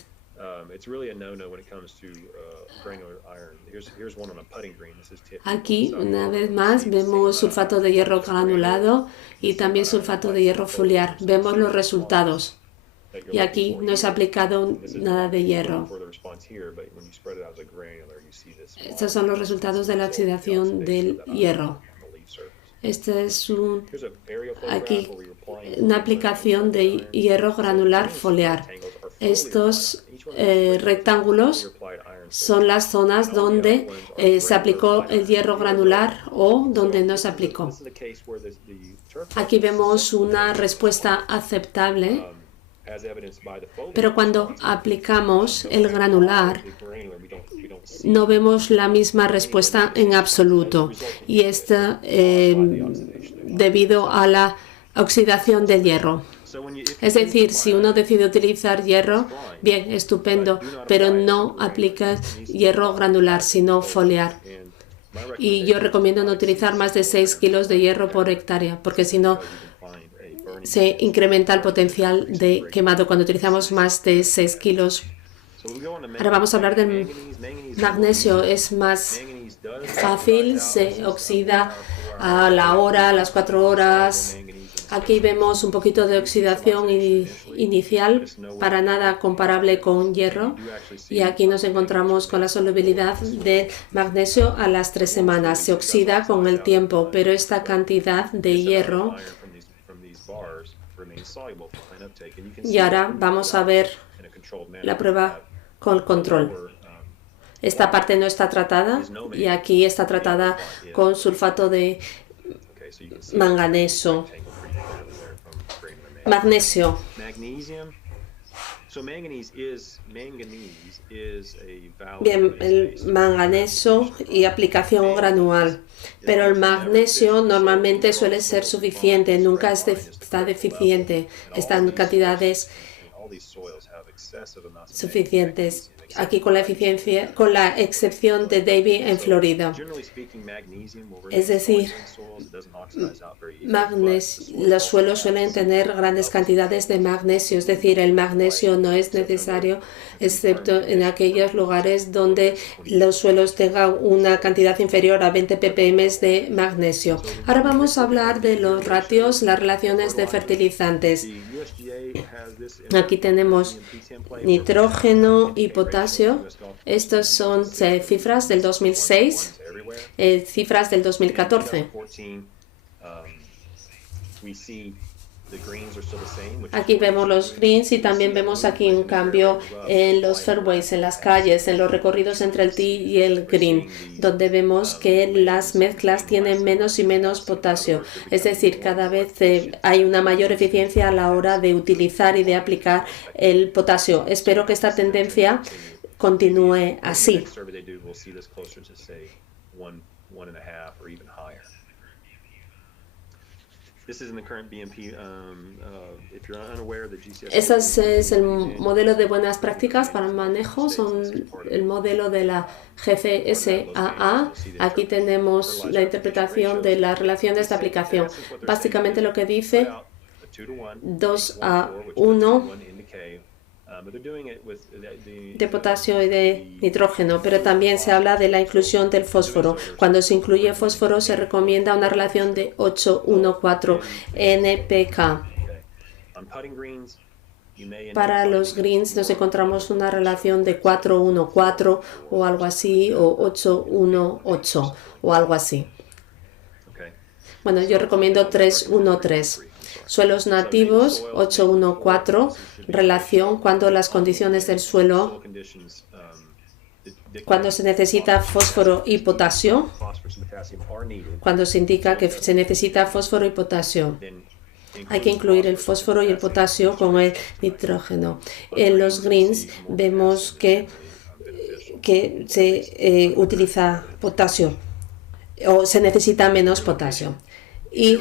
Aquí, una vez más, vemos sulfato de hierro granulado y también sulfato de hierro foliar. Vemos los resultados. Y aquí no se ha aplicado nada de hierro. Estos son los resultados de la oxidación del hierro. Este es aquí una aplicación de hierro granular foliar. Estos rectángulos son las zonas donde se aplicó el hierro granular o donde no se aplicó. Aquí vemos una respuesta aceptable Pero cuando aplicamos el granular, no vemos la misma respuesta en absoluto. Y esto debido a la oxidación del hierro. Es decir, si uno decide utilizar hierro, bien, estupendo, pero no aplicas hierro granular, sino foliar. Y yo recomiendo no utilizar más de 6 kilos de hierro por hectárea, porque si no se incrementa el potencial de quemado cuando utilizamos más de 6 kilos. Ahora vamos a hablar del magnesio. Es más fácil, se oxida a la hora, a las 4 horas. Aquí vemos un poquito de oxidación inicial, para nada comparable con hierro. Y aquí nos encontramos con la solubilidad de magnesio a las 3 semanas. Se oxida con el tiempo, pero esta cantidad de hierro. Y ahora vamos a ver la prueba con control. Esta parte no está tratada y aquí está tratada con sulfato de manganeso. Magnesio. Bien, el manganeso y aplicación granular. Pero el magnesio normalmente suele ser suficiente, nunca está deficiente. Están en cantidades suficientes. Aquí con la excepción de Davie en Florida. Es decir, los suelos suelen tener grandes cantidades de magnesio, es decir, el magnesio no es necesario, excepto en aquellos lugares donde los suelos tengan una cantidad inferior a 20 ppm de magnesio. Ahora vamos a hablar de los ratios, las relaciones de fertilizantes. Aquí tenemos nitrógeno y potasio. Estas son cifras del 2006, cifras del 2014. Aquí vemos los greens y también vemos aquí un cambio en los fairways, en las calles, en los recorridos entre el tee y el green, donde vemos que las mezclas tienen menos y menos potasio. Es decir, cada vez hay una mayor eficiencia a la hora de utilizar y de aplicar el potasio. Espero que esta tendencia continúe así. Ese es el modelo de buenas prácticas para el manejo, son el modelo de la GCSAA. Aquí tenemos la interpretación de las relaciones de aplicación. Básicamente lo que dice 2:1 de potasio y de nitrógeno, pero también se habla de la inclusión del fósforo. Cuando se incluye fósforo se recomienda una relación de 8:1:4 NPK. Para los greens nos encontramos una relación de 4:1:4 o algo así, o 8:1:8 o algo así. Bueno, yo recomiendo 3:1:3. Suelos nativos, 8:1:4, relación cuando las condiciones del suelo, cuando se necesita fósforo y potasio, cuando se indica que se necesita fósforo y potasio. Hay que incluir el fósforo y el potasio con el nitrógeno. En los greens vemos que se utiliza potasio o se necesita menos potasio. Y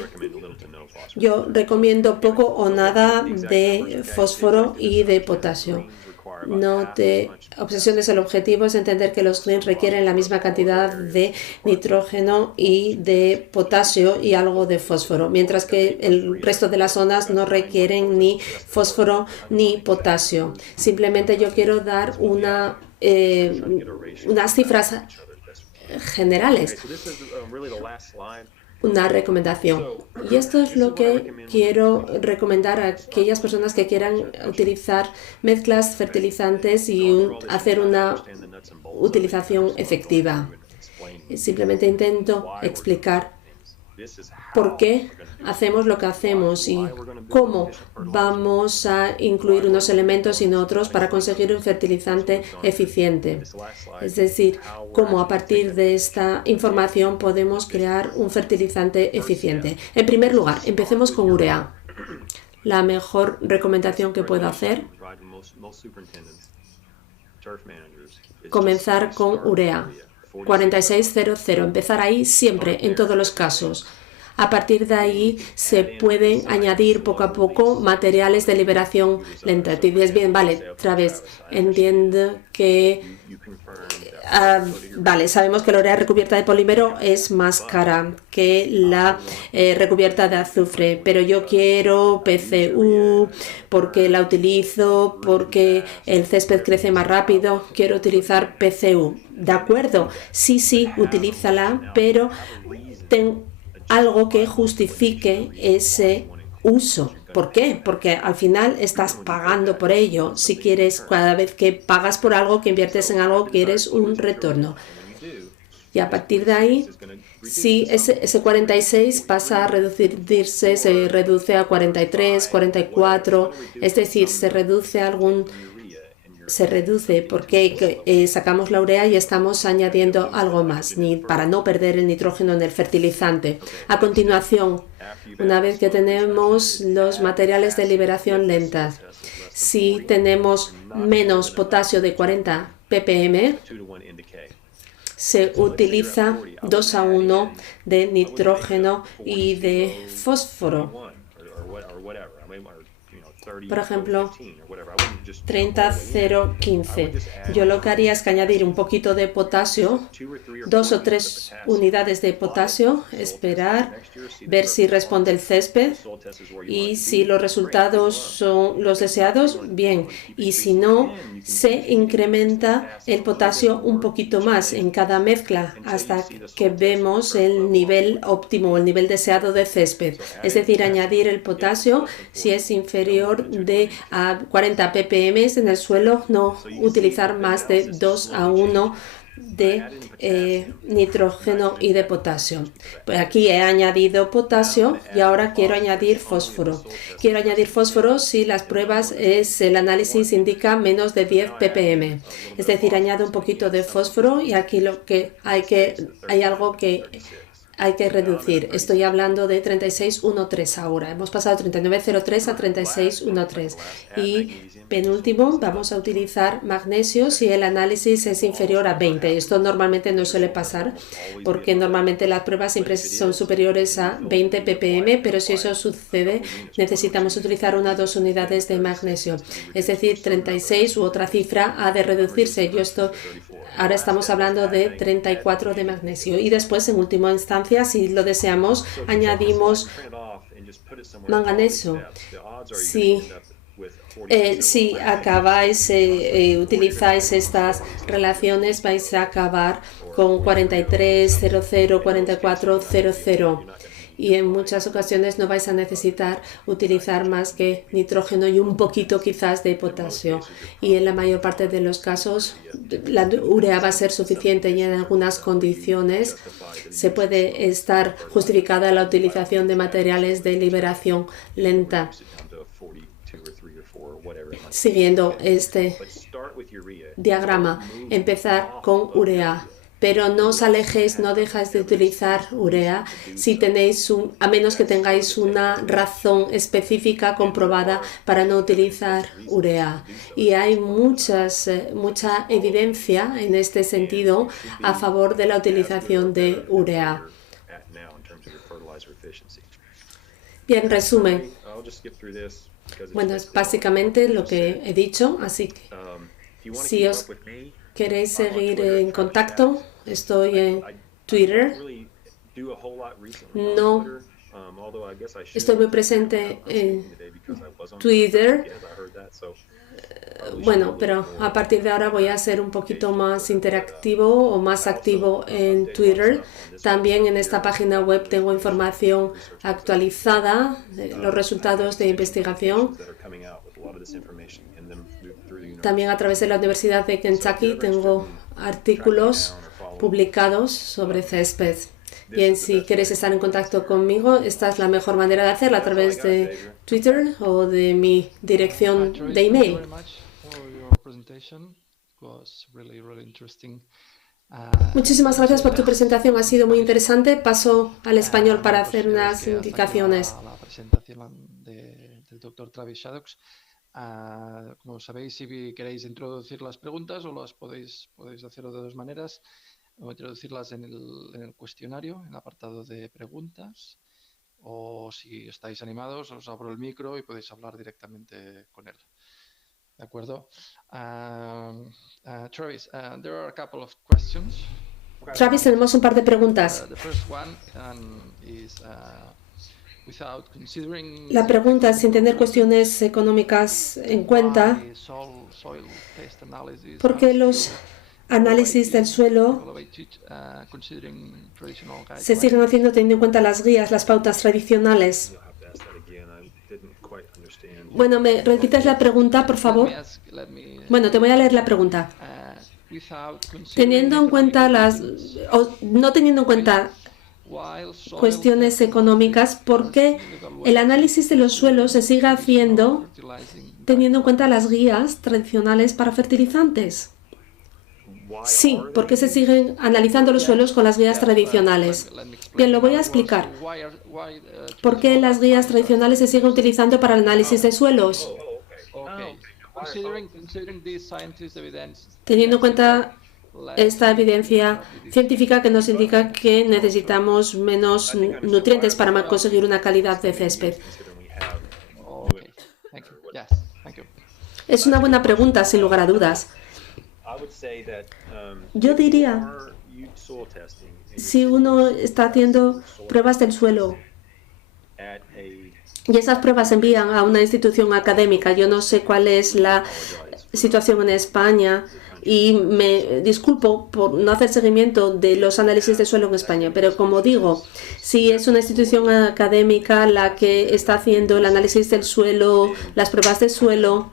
yo recomiendo poco o nada de fósforo y de potasio. No te obsesiones, el objetivo es entender que los greens requieren la misma cantidad de nitrógeno y de potasio y algo de fósforo, mientras que el resto de las zonas no requieren ni fósforo ni potasio. Simplemente yo quiero dar unas cifras generales. Una recomendación. Y esto es lo que quiero recomendar a aquellas personas que quieran utilizar mezclas fertilizantes y hacer una utilización efectiva. Simplemente intento explicar por qué hacemos lo que hacemos y cómo vamos a incluir unos elementos y no otros para conseguir un fertilizante eficiente. Es decir, cómo a partir de esta información podemos crear un fertilizante eficiente. En primer lugar, empecemos con urea. la mejor recomendación que puedo hacer, comenzar con urea. 4600, empezar ahí siempre, en todos los casos. A partir de ahí se pueden añadir poco a poco materiales de liberación lenta. Te dices, bien, vale, otra vez, entiendo que... vale, sabemos que la urea recubierta de polímero es más cara que la recubierta de azufre, pero yo quiero PCU porque la utilizo, porque el césped crece más rápido, quiero utilizar PCU. ¿De acuerdo? Sí, utilízala, pero ten algo que justifique ese uso. ¿Por qué? Porque al final estás pagando por ello. Si quieres, cada vez que pagas por algo, que inviertes en algo, quieres un retorno. Y a partir de ahí, si ese 46 pasa a reducirse, se reduce a 43, 44, es decir, se reduce porque sacamos la urea y estamos añadiendo algo más para no perder el nitrógeno en el fertilizante. A continuación, una vez que tenemos los materiales de liberación lenta, si tenemos menos potasio de 40 ppm, se utiliza 2:1 de nitrógeno y de fósforo. Por ejemplo, 30,015. Yo lo que haría es que añadir un poquito de potasio, 2 o 3 unidades de potasio, esperar, ver si responde el césped y si los resultados son los deseados, bien. Y si no, se incrementa el potasio un poquito más en cada mezcla hasta que vemos el nivel óptimo, el nivel deseado de césped. Es decir, añadir el potasio si es inferior de a 40 ppm en el suelo, no utilizar más de 2:1 de nitrógeno y de potasio. Pues aquí he añadido potasio y ahora quiero añadir fósforo. Quiero añadir fósforo si las pruebas el análisis indica menos de 10 ppm. Es decir, añado un poquito de fósforo y aquí hay algo que hay que reducir. Estoy hablando de 3613 ahora. Hemos pasado de 3903 a 3613. Y penúltimo, vamos a utilizar magnesio si el análisis es inferior a 20. Esto normalmente no suele pasar porque normalmente las pruebas siempre son superiores a 20 ppm, pero si eso sucede, necesitamos utilizar 1 o 2 unidades de magnesio. Es decir, 36 u otra cifra ha de reducirse. Ahora estamos hablando de 34 de magnesio. Y después, en última instancia, si lo deseamos, añadimos manganeso. Si acabáis, utilizáis estas relaciones, vais a acabar con 4300, 4400. Y en muchas ocasiones no vais a necesitar utilizar más que nitrógeno y un poquito quizás de potasio. Y en la mayor parte de los casos la urea va a ser suficiente y en algunas condiciones se puede estar justificada la utilización de materiales de liberación lenta. Siguiendo este diagrama, empezar con urea. Pero no os alejéis, no dejáis de utilizar urea si tenéis a menos que tengáis una razón específica comprobada para no utilizar urea. Y hay mucha evidencia en este sentido a favor de la utilización de urea. Bien, resumen. Bueno, es básicamente lo que he dicho, así que si os queréis seguir en contacto, estoy en Twitter. No estoy muy presente en Twitter. Bueno, pero a partir de ahora voy a ser un poquito más interactivo o más activo en Twitter. También en esta página web tengo información actualizada de los resultados de investigación. También a través de la Universidad de Kentucky tengo artículos publicados sobre césped. Bien, si queréis estar en contacto conmigo, esta es la mejor manera de hacerlo, a través de Twitter o de mi dirección de email. Muchísimas gracias por tu presentación, ha sido muy interesante. Paso al español para hacer unas indicaciones. La presentación del doctor Travis Shaddocks. Como sabéis, si queréis introducir las preguntas, o las podéis hacerlo de dos maneras, o introducirlas en el cuestionario, en el apartado de preguntas, o si estáis animados, os abro el micro y podéis hablar directamente con él. ¿De acuerdo? Travis, there are a couple of questions. Travis, tenemos un par de preguntas. The first one is, La pregunta es, sin tener cuestiones económicas en cuenta, ¿por qué los análisis del suelo se siguen haciendo teniendo en cuenta las guías, las pautas tradicionales? Bueno, ¿me repites la pregunta, por favor? Bueno, te voy a leer la pregunta. Teniendo en cuenta no teniendo en cuenta cuestiones económicas, ¿por qué el análisis de los suelos se sigue haciendo teniendo en cuenta las guías tradicionales para fertilizantes? Sí, ¿por qué se siguen analizando los suelos con las guías tradicionales? Bien, lo voy a explicar. ¿Por qué las guías tradicionales se siguen utilizando para el análisis de suelos? Teniendo en cuenta esta evidencia científica que nos indica que necesitamos menos nutrientes para conseguir una calidad de césped. Es una buena pregunta, sin lugar a dudas. Yo diría, si uno está haciendo pruebas del suelo y esas pruebas se envían a una institución académica, yo no sé cuál es la situación en España, y me disculpo por no hacer seguimiento de los análisis de suelo en España, pero como digo, si es una institución académica la que está haciendo el análisis del suelo, las pruebas de suelo,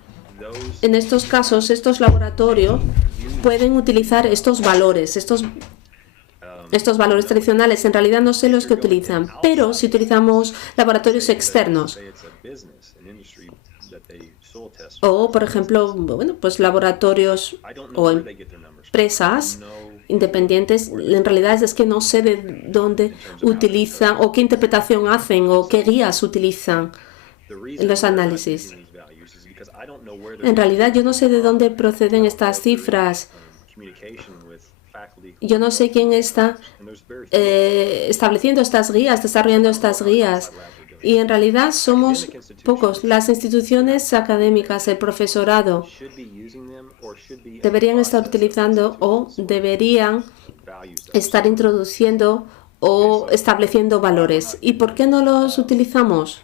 en estos casos, estos laboratorios pueden utilizar estos valores, estos valores tradicionales. En realidad no sé los que utilizan, pero si utilizamos laboratorios externos, o, por ejemplo, bueno, pues laboratorios o empresas independientes, en realidad es que no sé de dónde utilizan o qué interpretación hacen o qué guías utilizan en los análisis. En realidad yo no sé de dónde proceden estas cifras. Yo no sé quién está estableciendo estas guías, desarrollando estas guías. Y en realidad somos pocos. Las instituciones académicas, el profesorado, deberían estar utilizando o deberían estar introduciendo o estableciendo valores. ¿Y por qué no los utilizamos?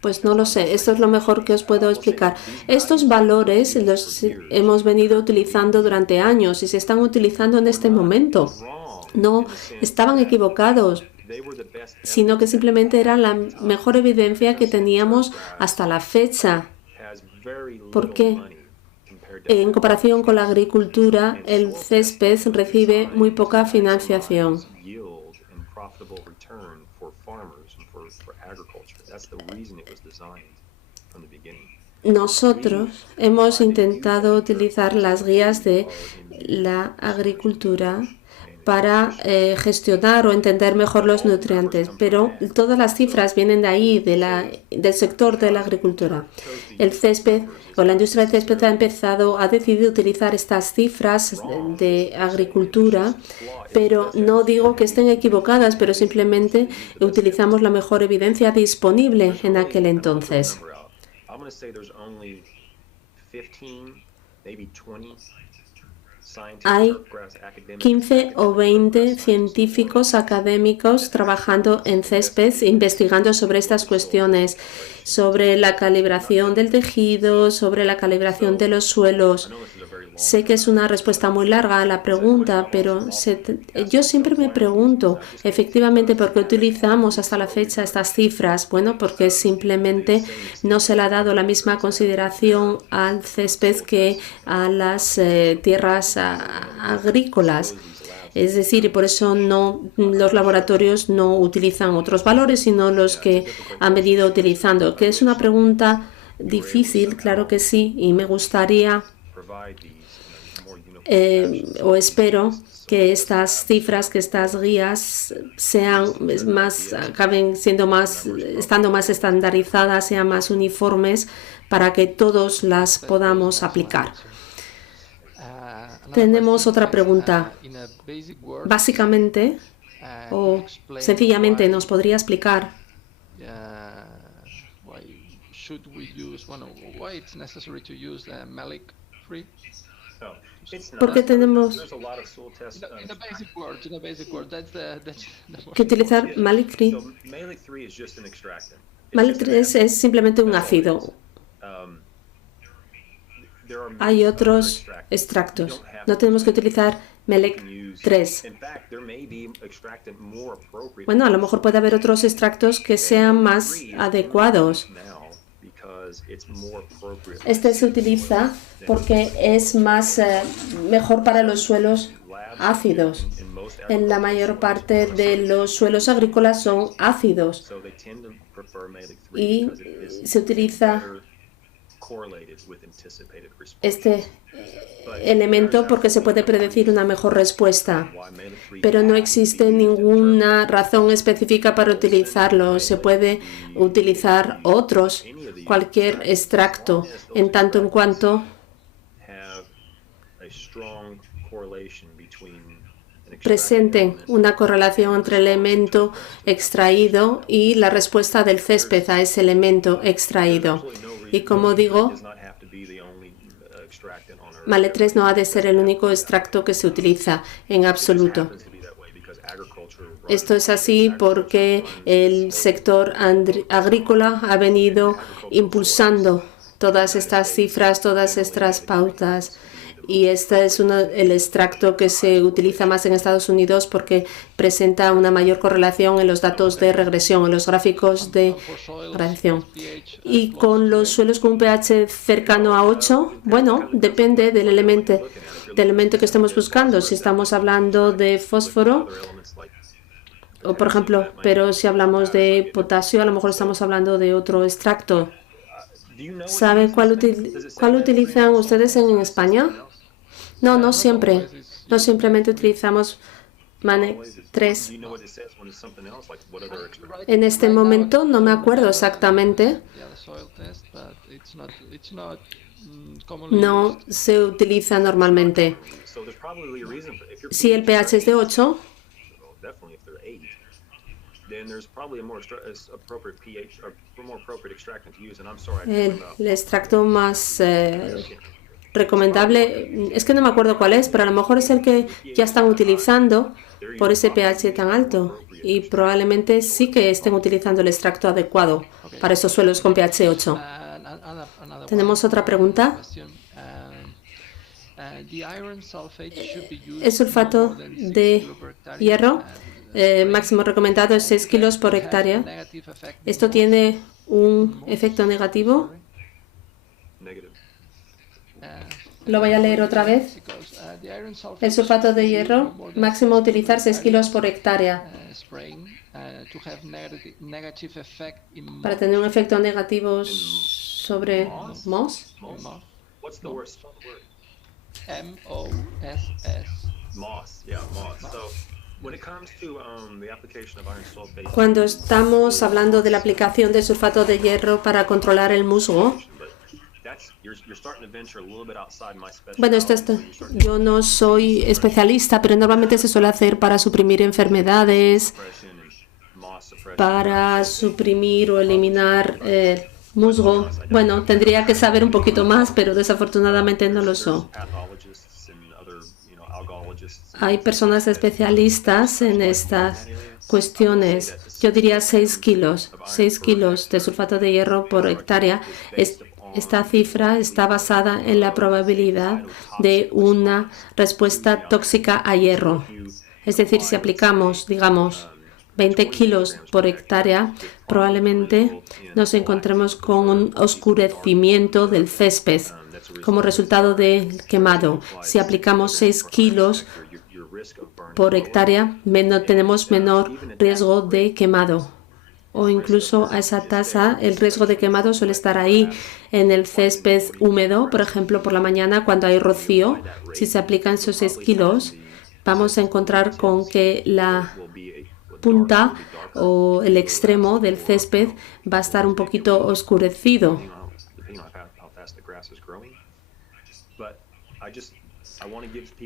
Pues no lo sé. Esto es lo mejor que os puedo explicar. Estos valores los hemos venido utilizando durante años y se están utilizando en este momento. No estaban equivocados, sino que simplemente era la mejor evidencia que teníamos hasta la fecha. ¿Por qué? En comparación con la agricultura, el césped recibe muy poca financiación. Nosotros hemos intentado utilizar las guías de la agricultura para gestionar o entender mejor los nutrientes, pero todas las cifras vienen de ahí, del sector de la agricultura. El césped o la industria del césped ha decidido utilizar estas cifras de agricultura, pero no digo que estén equivocadas, pero simplemente utilizamos la mejor evidencia disponible en aquel entonces. Hay 15 o 20 científicos académicos trabajando en césped, investigando sobre estas cuestiones, sobre la calibración del tejido, sobre la calibración de los suelos. Sé que es una respuesta muy larga a la pregunta, pero yo siempre me pregunto, efectivamente, ¿por qué utilizamos hasta la fecha estas cifras? Bueno, porque simplemente no se le ha dado la misma consideración al césped que a las tierras agrícolas. Es decir, y por eso los laboratorios no utilizan otros valores, sino los que han venido utilizando. Que es una pregunta difícil, claro que sí, y me gustaría o espero que estas cifras, que estas guías acaben estando más estandarizadas, sean más uniformes para que todos las podamos aplicar. Tenemos otra pregunta. Básicamente, o sencillamente, ¿nos podría explicar por qué tenemos que utilizar Malik 3? Malik 3 es simplemente un ácido. Hay otros extractos. No tenemos que utilizar Malik 3. Bueno, a lo mejor puede haber otros extractos que sean más adecuados. Este se utiliza porque es mejor para los suelos ácidos. En la mayor parte de los suelos agrícolas son ácidos y se utiliza este elemento porque se puede predecir una mejor respuesta, pero no existe ninguna razón específica para utilizarlo. Se puede utilizar otros, cualquier extracto, en tanto en cuanto presenten una correlación entre el elemento extraído y la respuesta del césped a ese elemento extraído. Y como digo, Malik 3 no ha de ser el único extracto que se utiliza en absoluto. Esto es así porque el sector agrícola ha venido impulsando todas estas cifras, todas estas pautas. Y este es el extracto que se utiliza más en Estados Unidos porque presenta una mayor correlación en los datos de regresión, en los gráficos de regresión. Y con los suelos con un pH cercano a 8, bueno, depende del elemento que estemos buscando. Si estamos hablando de fósforo, o por ejemplo, pero si hablamos de potasio, a lo mejor estamos hablando de otro extracto. ¿Saben cuál utilizan ustedes en España? No, no siempre. No simplemente utilizamos Malik 3. En este momento no me acuerdo exactamente. No se utiliza normalmente. Si el pH es de 8, el extracto más recomendable, es que no me acuerdo cuál es, pero a lo mejor es el que ya están utilizando por ese pH tan alto y probablemente sí que estén utilizando el extracto adecuado para esos suelos con pH 8. ¿Tenemos otra pregunta? El sulfato de hierro máximo recomendado es 6 kilos por hectárea. ¿Esto tiene un efecto negativo? Lo voy a leer otra vez. El sulfato de hierro, máximo utilizar 6 kilos por hectárea. Para tener un efecto negativo sobre moss. Cuando estamos hablando de la aplicación de sulfato de hierro para controlar el musgo, bueno, yo no soy especialista, pero normalmente se suele hacer para suprimir enfermedades, para suprimir o eliminar musgo. Bueno, tendría que saber un poquito más, pero desafortunadamente no lo sé. Hay personas especialistas en estas cuestiones. Yo diría 6 kilos. 6 kilos de sulfato de hierro por hectárea. Esta cifra está basada en la probabilidad de una respuesta tóxica a hierro. Es decir, si aplicamos, digamos, 20 kilos por hectárea, probablemente nos encontremos con un oscurecimiento del césped como resultado del quemado. Si aplicamos 6 kilos por hectárea, tenemos menor riesgo de quemado. o incluso a esa tasa, el riesgo de quemado suele estar ahí en el césped húmedo, por ejemplo, por la mañana cuando hay rocío. Si se aplican esos 6 kilos, vamos a encontrar con que la punta o el extremo del césped va a estar un poquito oscurecido.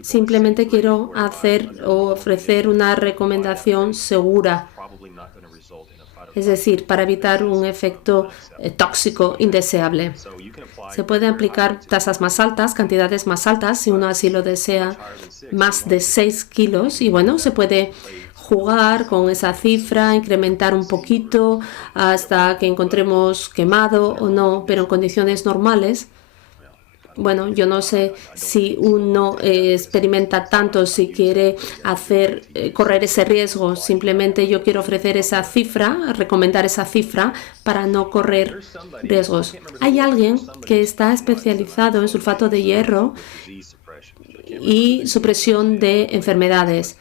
Simplemente quiero hacer o ofrecer una recomendación segura, es decir, para evitar un efecto tóxico indeseable. Se pueden aplicar tasas más altas, cantidades más altas, si uno así lo desea, más de 6 kilos. Y bueno, se puede jugar con esa cifra, incrementar un poquito hasta que encontremos quemado o no, pero en condiciones normales. Bueno, yo no sé si uno experimenta tanto, si quiere correr ese riesgo. Simplemente yo quiero ofrecer esa cifra, recomendar esa cifra para no correr riesgos. Hay alguien que está especializado en sulfato de hierro y supresión de enfermedades.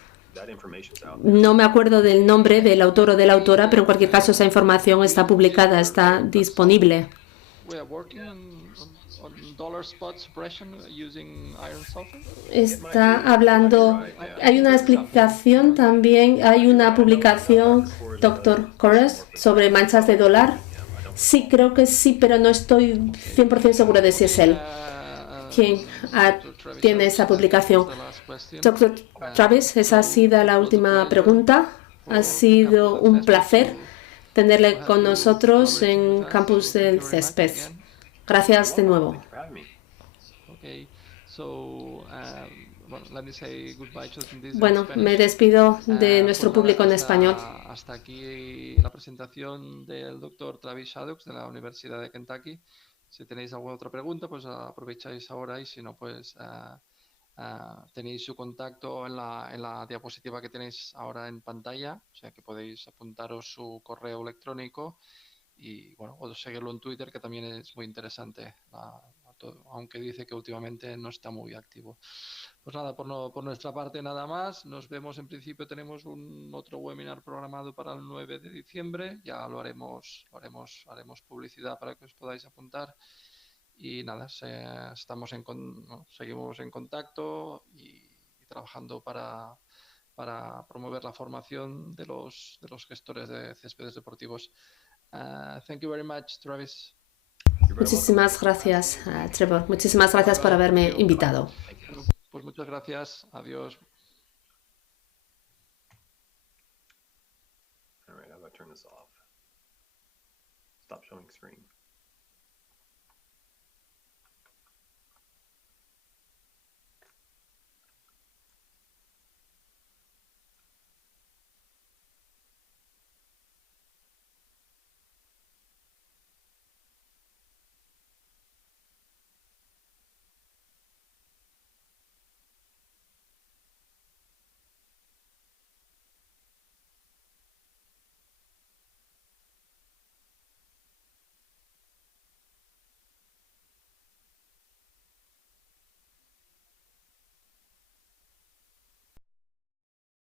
No me acuerdo del nombre del autor o de la autora, pero en cualquier caso esa información está publicada, está disponible. Está hablando, hay una explicación también, hay una publicación, Dr. Corres, sobre manchas de dólar. Sí, creo que sí, pero no estoy 100% segura de si es él quien tiene esa publicación. Dr. Travis, esa ha sido la última pregunta. Ha sido un placer tenerle con nosotros en Campus del Césped. Gracias de nuevo. Bueno, me despido de nuestro público en español. Hasta aquí la presentación del doctor Travis Shaddux de la Universidad de Kentucky. Si tenéis alguna otra pregunta, pues aprovecháis ahora, y si no, pues tenéis su contacto en la diapositiva que tenéis ahora en pantalla, o sea que podéis apuntaros su correo electrónico y bueno, o seguirlo en Twitter, que también es muy interesante, aunque dice que últimamente no está muy activo. Pues nada, por nuestra parte nada más. Nos vemos, en principio tenemos otro webinar programado para el 9 de diciembre. Ya lo haremos publicidad para que os podáis apuntar. Y nada, seguimos en contacto y trabajando para promover la formación de los gestores de céspedes deportivos. Thank you very much, Travis. Muchísimas gracias, Trevor. Muchísimas gracias por haberme invitado. Pues muchas gracias. Adiós. All right, how about turn this off? Stop showing screen.